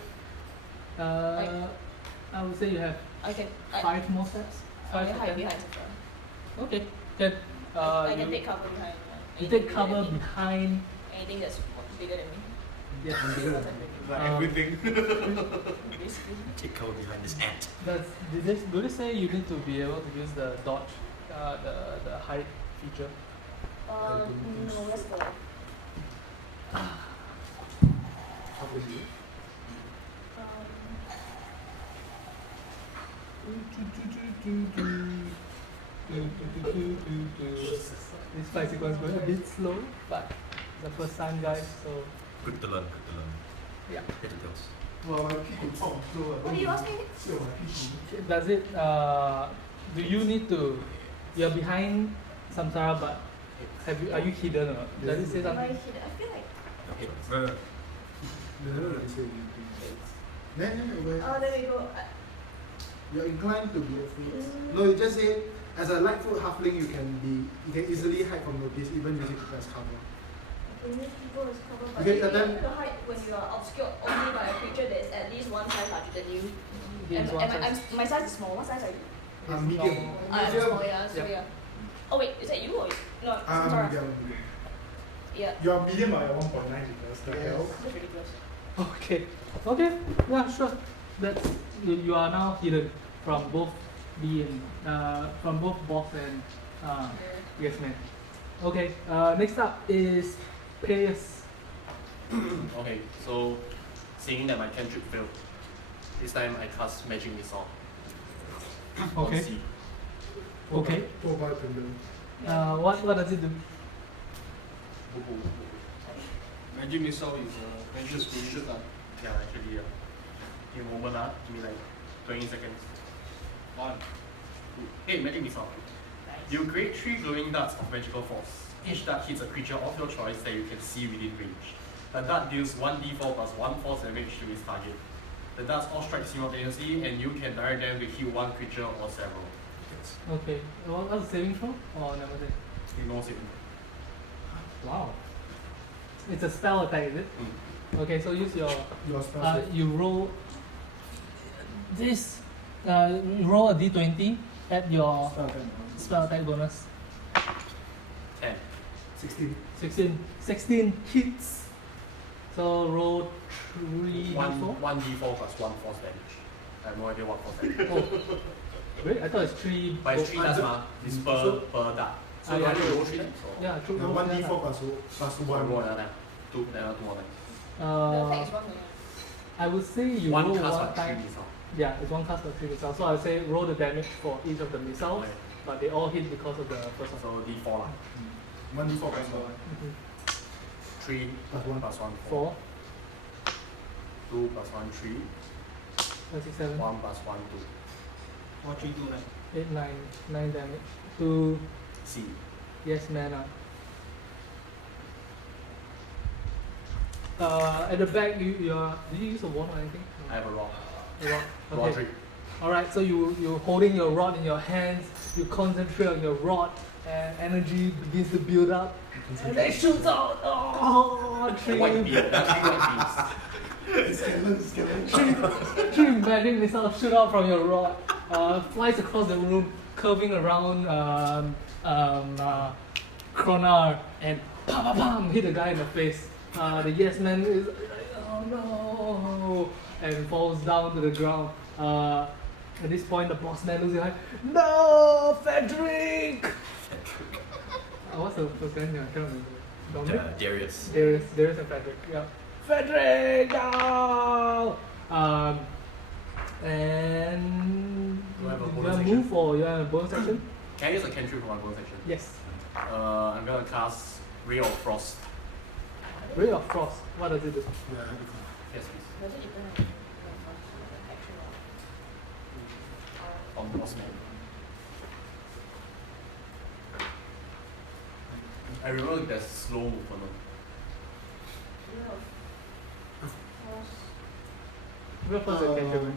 I would say you have I can. 5 more steps. I 5 to hide 10. behind Samsara. Okay, then I can you, take cover behind. you anything take bigger cover than me. behind. Anything that's bigger than me. Yes, Like Um, everything. Basically. Take cover behind this ant. do they say you need to be able to use the dodge, the hide feature? No, let's go. How is it? This fight sequence going a bit slow, but it's the first time, guys. So Good to learn, good to learn. yeah. Head to tails. Well, my people talk slower. What are you asking? Still, my people. Does it? Do you need to You're behind Samsara, but are you hidden or not? Does it say Am I something? hidden? I feel like. They don't really say anything. Then where Oh, there we go. you're inclined to be afraid. No, you just say as a lightfoot halfling you can easily hide from notice even using people as cover. Use people as cover, but Okay, you then- have to hide when you are obscured only by a creature that is at least one size larger than you. He's one size. My size is small. What size are you? Medium. I'm Medium. small, yeah. So Yep. yeah. Oh wait, is that you or no? I'm Sorry. medium. Yeah. You're medium or you're 1.9 meters. The hell? That's ridiculous. Okay. Okay. Yeah, sure. That's you are now hidden from both from both boss and yes man. Okay. Next up is Pace. Okay, so seeing that my cantrip failed, this time I cast magic missile. on Okay. C. Okay. Profile pendant. What does it do? Magic missile is a magic spirit. Yeah, actually, in a moment, give me like 20 seconds. 1. Hey, magic missile. You create 3 glowing darts of magical force. Each dart hits a creature of your choice that you can see within range. The dart deals 1d4 plus 1 force damage to its target. The darts all strike simultaneously, and you can direct them to hit one creature or several. Okay. What's the saving throw? Or never say? Ignores it. Wow. It's a spell attack, is it? Okay, so use your Your spell save. you roll this you roll a d20 at your Spell attack. spell attack bonus. 10. 16. 16 hits. So roll 3 1d4 plus 1 force damage. I have no idea what force damage. Oh. Wait, I thought it's 3. But it's 3 darts, it's per dart. So yeah, I need to roll 3 times? Yeah, true. Yeah, 1d4 plus One 1. more another time. Two more times. The attack is 1 million. I would say you One roll cast one but 3 time. missile. Yeah, it's one cast for 3 missiles. So I would say roll the damage for each of the missiles, Okay. but they all hit because of the first one. So d4 lah. 1d4 plus 1. 3 Plus 1. plus 1 4, 2 plus 1 3. 5, 6, 7, 1 plus 1 Or 3, 2, 9. 8, 9 damage. 2 2. C. yes mana. At the back, did you use a wand or anything? I have a rock. A rod. Okay. Roderick. Alright, so you're holding your rod in your hands, you concentrate on your rod, and energy begins to build up, and it shoots out! Oh, three, White beam. That's 3 white beams. three magic missiles shoot out from your rod, flies across the room, curving around Kronar, and pam, hit the guy in the face. The yes man is like, oh no, and falls down to the ground. At this point, the boss man looks like, no, Frederick! What's the first name? I can't remember. Dominic? Darius. Darius and Frederick, yeah. Frederick, no! And Do I have a you bonus want to action? move or you have a bonus action? Can I use a cantrip for my bonus action? Yes. I'm gonna cast Ray of Frost. Ray of Frost, what does it do? Yeah, Yes, please. Does it depend on action or? On boss man. I remember there's slow movement. Ray of Frost is a cantrip, right?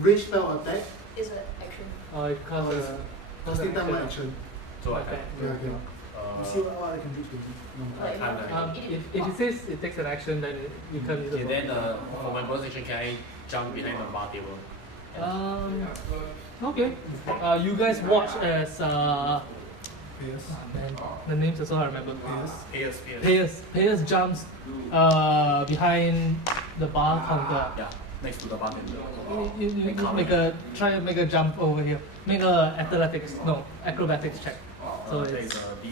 range spell attack. Is an action. It costs a Casting time one action. So I Okay. can. Yeah, okay. You see what I can do to you. No. Like, can't, If it says it takes an action, then you can use Okay, it. then for my bonus action, can I jump behind the bar table? Okay. You guys watch as Yes. man, the names are so hard to remember. Yes. Payas jumps behind the bar counter. Yeah, next to the bartender. You try to make a jump over here. Make a acrobatics check. So There it's is a D.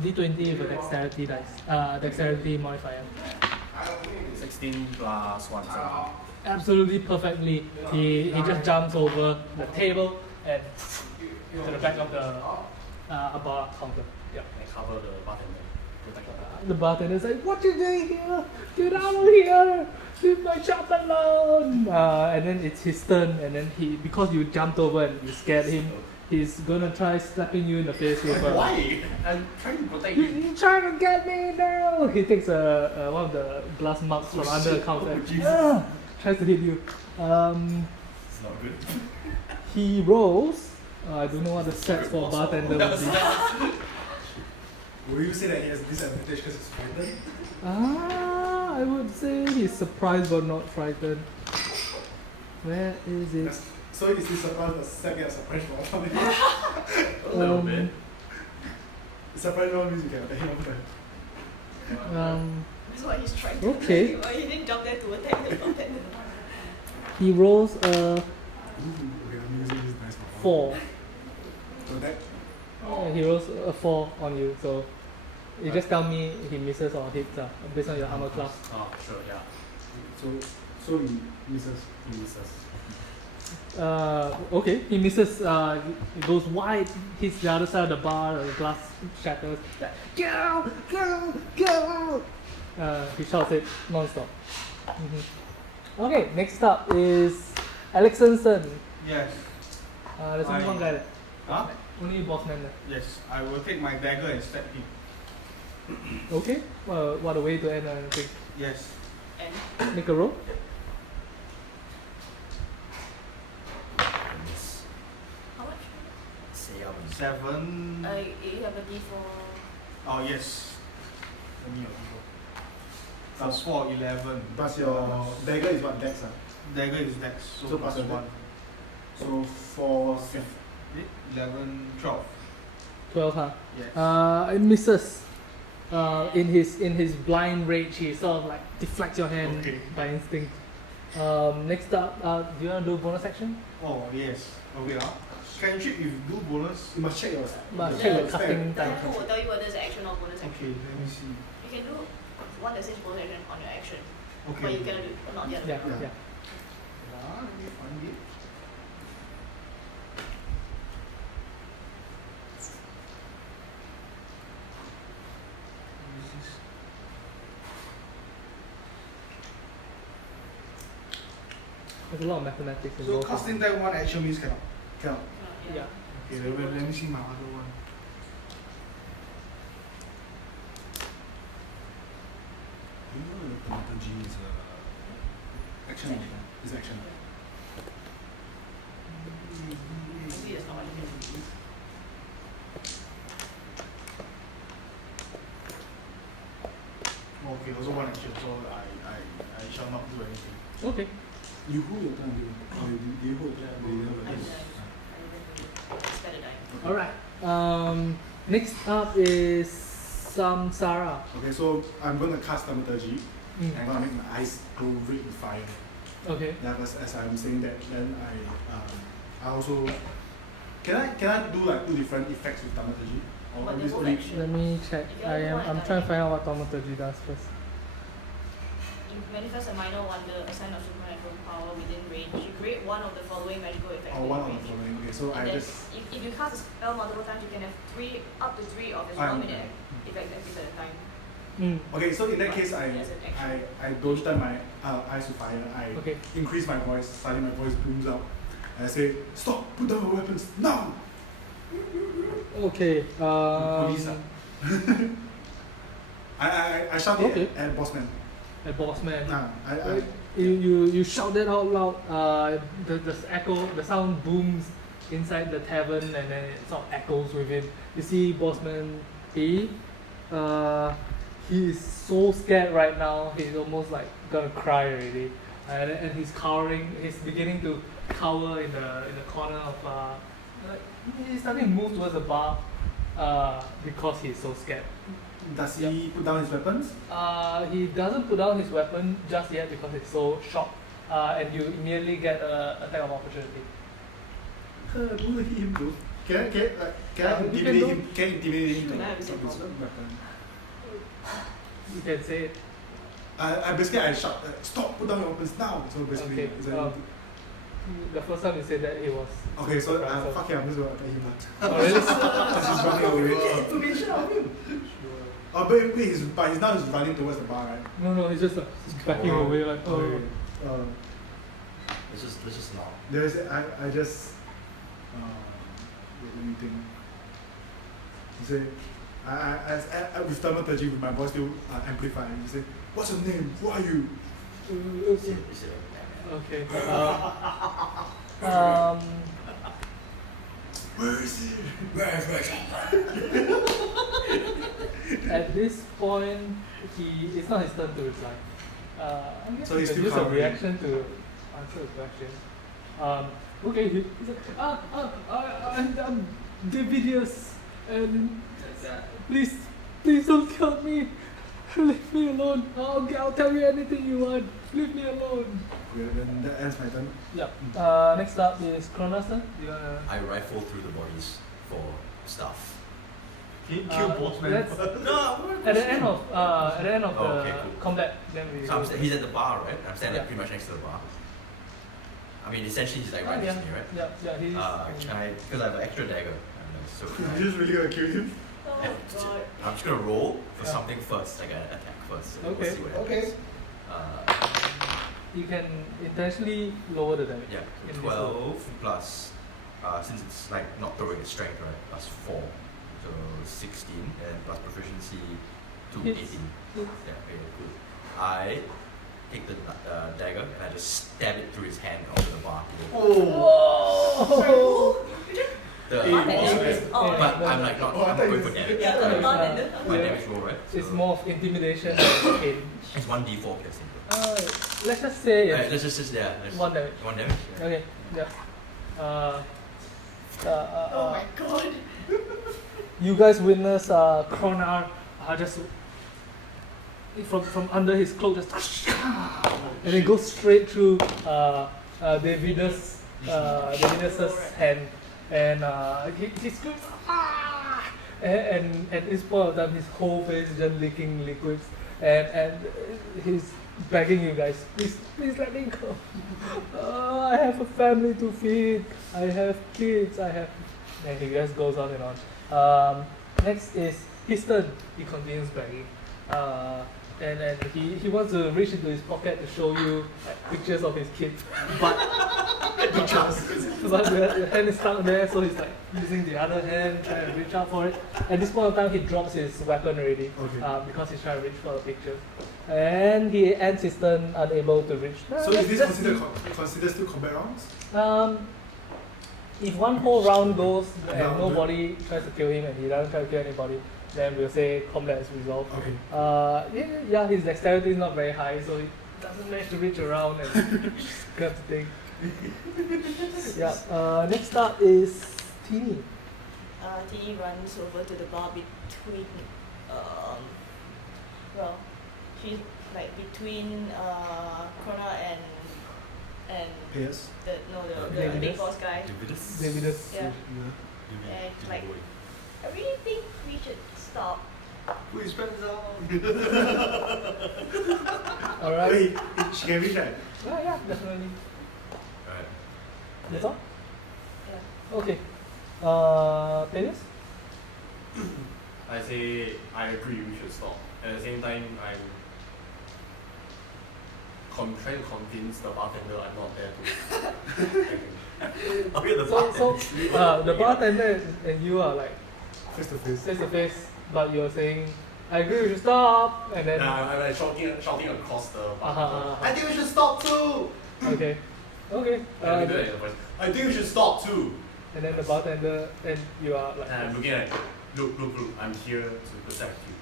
D20 with a dexterity dice, dexterity modifier. 16 plus 1. 17. Absolutely perfectly. He just jumps over the table and to the back of the bar counter. Yep. I cover the bartender. Protect the bar. The bartender's like, what you doing here? Get out of here! Leave my shop alone! And then it's his turn, and then because you jumped over and you scared him, He's gonna try slapping you in the face with a. Why? I'm trying to protect You, you. you trying to get me now? He takes one of the glass mugs from under the shit. counter. Oh, and, Jesus. tries to hit you. It's not good. He rolls. I don't know what the stats for bartender would be. Will you say that he has a disadvantage because he's frightened? I would say he's surprised but not frightened. Where is it? So is this surprise the second surprise round? A little Um, bit. Surprise round means you can attack him one time. That's what he's trying to Okay. do. He didn't jump there to attack the bartender. He rolls a Okay, I'm using this dice for 4. So that He rolls a 4 on you, so you just tell me he misses or hits based on your armor class. Oh, sure, yeah. so he misses. He misses. Okay, he misses. He goes wide, hits the other side of the bar, the glass shatters. Go, go, go! He shouts it non-stop. Okay, next up is Alexanson. Yes. There's only one guy there. Huh? Only boss man there. Yes. I will take my dagger and stab him. Okay, what a way to end a thing. Yes. And Make a roll. Miss. how much? Say up and 7. You have a D4. Oh yes. Let me your D4. Plus 4, 11. Plus your dagger is what dex? Dagger is dex, so, So plus plus 1. So 4, 11, 12. 12, huh? Yes. It misses. In his blind rage, he sort of like deflects your hand Okay. by instinct. Next up, do you want to do bonus action? Oh yes. Oh wait Cantrip if do bonus. You must check your But Yeah, check the it's casting The time. who will tell you whether it's action or bonus action. Okay, let me see. You can do one that says bonus action on your action, Okay. but you cannot do not the other. Yeah, Yeah. yeah. Yeah, let me find it. There's a lot of mathematics So involved. casting that one action means cannot. Cannot. Yeah. Okay, let me see my other one. You know the thaumaturgy is action. Is action. Maybe it's not what you can do. Okay, also one action, so I shall not do anything. Okay. You hold your turn, you hold your turn. It's better die. Alright. Next up is Samsara. Okay, so I'm gonna cast thaumaturgy. Mm. I'm gonna make my eyes go red with fire. Okay. Yeah, because as I'm saying that, then I also can I do like 2 different effects with thaumaturgy? Or But is there's only no action. Let me check. You can do one I'm at trying to a find out what thaumaturgy does first. You manifest a minor wonder, a sign of supernatural power within range. You create one of the following magical effects. or within one of the range. following. Okay, so And I then just if you cast a spell multiple times, you can have up to three of its Ah, 1 minute effects at a time. okay. So in that case, As an action. I don't turn my eyes to fire. I Okay. increase my voice. Suddenly my voice booms out. And I say, "Stop! Put down your weapons now!" Okay. Police, I shout it Okay. at bossman. A boss man. I You shout that out loud. The echo, the sound booms inside the tavern, and then it sort of echoes within. You see, Bossman B. He is so scared right now. He's almost like gonna cry already, and he's cowering. He's beginning to cower in the corner of like he's starting to move towards the bar. Because he's so scared. Does he put down his weapons? He doesn't put down his weapon just yet because he's so shocked. And you immediately get an attack of opportunity. Don't let him do. Can I you intimidate can him? Can I intimidate him to I have the same stop his problem. weapon? You can say it. I basically I shout, "Stop! Put down your weapons now!" So basically, Okay, is that The first time you said that, it was. okay? So surprise. fuck it, I'm just gonna attack him. Oh, really? He's running away. Information of him. Oh, but wait, he's now he's running towards the bar, right? No, he's just backing Oh, away like, oh. okay. let's just not. There's I just when you think. You say, I with thaumaturgy, with my voice still amplified. You say, what's your name? Who are you? Okay. Where is he? Where's Rachel? At this point, it's not his turn to reply. I guess So you he's can still use a covering. reaction to answer the question. Okay, he's like, I'm Davidius, and please don't kill me. Leave me alone. I'll tell you anything you want. Leave me alone. Okay, then that ends my turn. Yeah. Next up is Kronos. You wanna? I rifle through the bodies for stuff. He killed boss man. let's- No, At the end of Oh, the okay, cool. combat, then we. so he's at the bar, right? I'm standing Yeah. pretty much next to the bar. I mean, essentially he's like right yeah. next to me, right? Yeah, he's. Can I? Because I have an extra dagger. So You're just really gonna kill him? Oh god. I'm just gonna roll for Yeah. something first, like an attack first. So Okay. We'll see what happens. You can intentionally lower the damage. Yeah, in this 12 plus, since it's like not throwing its strength, right? Plus 4, so 16, and plus proficiency to Hits. 18. Hits. Yeah, okay, cool. I take the dagger and I just stab it through his hand onto the bar. Oh! The Bartender. Oh. but I'm like not. I'm not going for damage. Yeah, Yeah. bartender. My Yeah. damage roll, right? It's So more of intimidation than pain. It's 1d4 piercing. Let's just say it's Let's just yeah. Let's, 1 damage. 1 damage. Yeah. Okay, yeah. Oh my god. You guys witness Kronar just from under his cloak just and it goes straight through Davidus's hand, and he screams and at this point of time his whole face is just leaking liquids, and he's begging you guys, please let me go. I have a family to feed, I have kids, and he just goes on and on. Next is his turn. He continues begging. And he wants to reach into his pocket to show you pictures of his kids, but the hand is stuck there, so he's like using the other hand trying to reach out for it. At this point of time, he drops his weapon already, Okay. because he's trying to reach for the picture, and he ends his turn unable to reach. So is this considered still combat rounds? If one whole round goes and Round. nobody tries to kill him and he doesn't try to kill anybody, then we'll say combat is resolved. Okay. Yeah, his dexterity is not very high, so he doesn't manage to reach around and grab the thing. Yeah. Next up is Teeny. T runs over to the bar between, well, she's like between Krona and Yes. the Davidus. big boss guy. Davidus. Yeah. And like, I really think we should stop. Please spend it out. Alright. Wait, she can reach that? Yeah, definitely. Alright. That's all? Yeah. Okay. Dennis? I say I agree we should stop. At the same time, I'm trying to convince the bartender I'm not there to. Okay, the So the bartender and you are like Face to face. face to face, but you're saying, I agree we should stop, and then I'm like shouting across the bartender. Uh-huh. I think we should stop too. okay. Okay. And we do that in the voice. I think we should stop too. And then the bartender and you are like And I'm looking at, look, I'm here to protect you.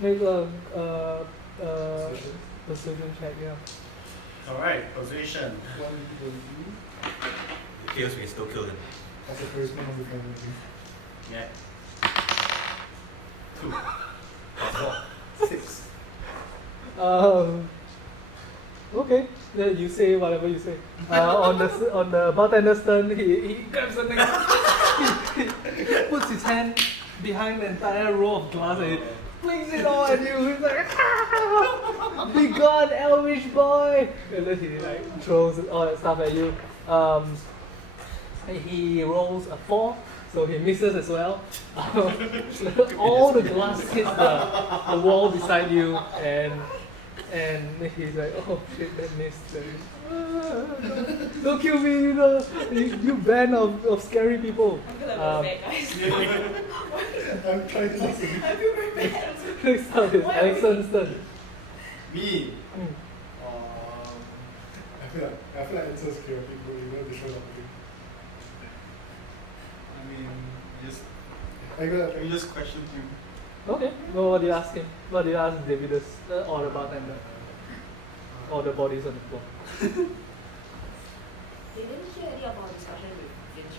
make a persuasion check, yeah. Alright, position. Chaos may still kill him. That's the first one on the family. Yeah. 2 plus 4. 6. Okay, then you say whatever you say. On the bartender's turn, he grabs the next. he puts his hand behind the entire row of glass and he flings it all at you. He's like, be gone, elvish boy! And then he like throws all that stuff at you. He rolls a 4, so he misses as well. All the glass hits the wall beside you, and And he's like, oh shit, that missed. Don't kill me, you band of scary people. I feel like we're bad guys. I'm trying to listen. I feel very bad. Next up is Why are we- Alexander's turn. Me. Mm. I feel like it's so scary people, you know, they show up. I mean, just I just question him. Okay, well, what do you ask him? What do you ask Davidus or the bartender? Or the bodies on the floor? They didn't hear any of our discussion with Vince,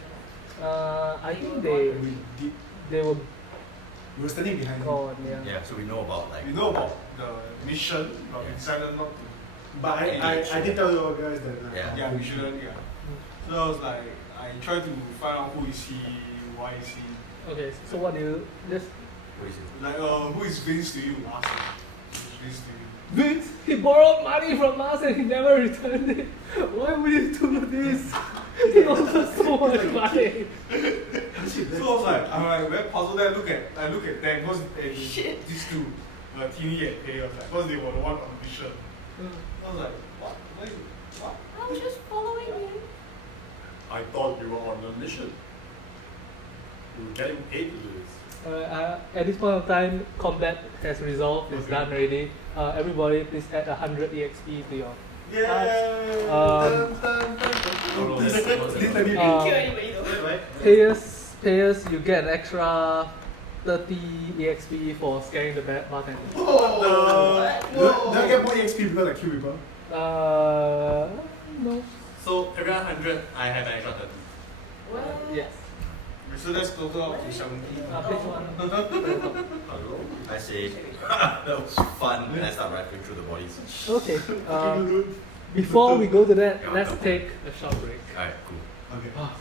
right? I think they were we were standing behind him. gone, yeah. Yeah, so we know about like We know about the mission, but we decided not to. But I did tell you all guys that Yeah, we shouldn't. Yeah. So I was like, I tried to find out who is he, why is he, Okay, so what do you just what is it? like who is Vince to you? Ask him. Who is Vince to you? Vince, he borrowed money from us and he never returned it. Why would you do this? He owes us so much money. So I was like, I'm like very puzzled. Then I look at them because these two, Timmy and Pei, because they were the one on the mission. I was like, what? What? I was just following him. I thought you were on a mission. You were getting paid to do this. At this point of time, combat has resolved, it's done already. Everybody please add 100 EXP to your Yeah. This time you Um, Kill anybody though. payers, you get an extra 30 EXP for scaring the bartender. do I get more EXP because I kill people? No. So every 100, I have an extra 30. What? Yes. So let's total up to 70. Page one. Hello? I say that was fun. And I start rifling through the bodies. Okay. Before we go to that, let's take a short break. Alright, cool. Okay. Ah,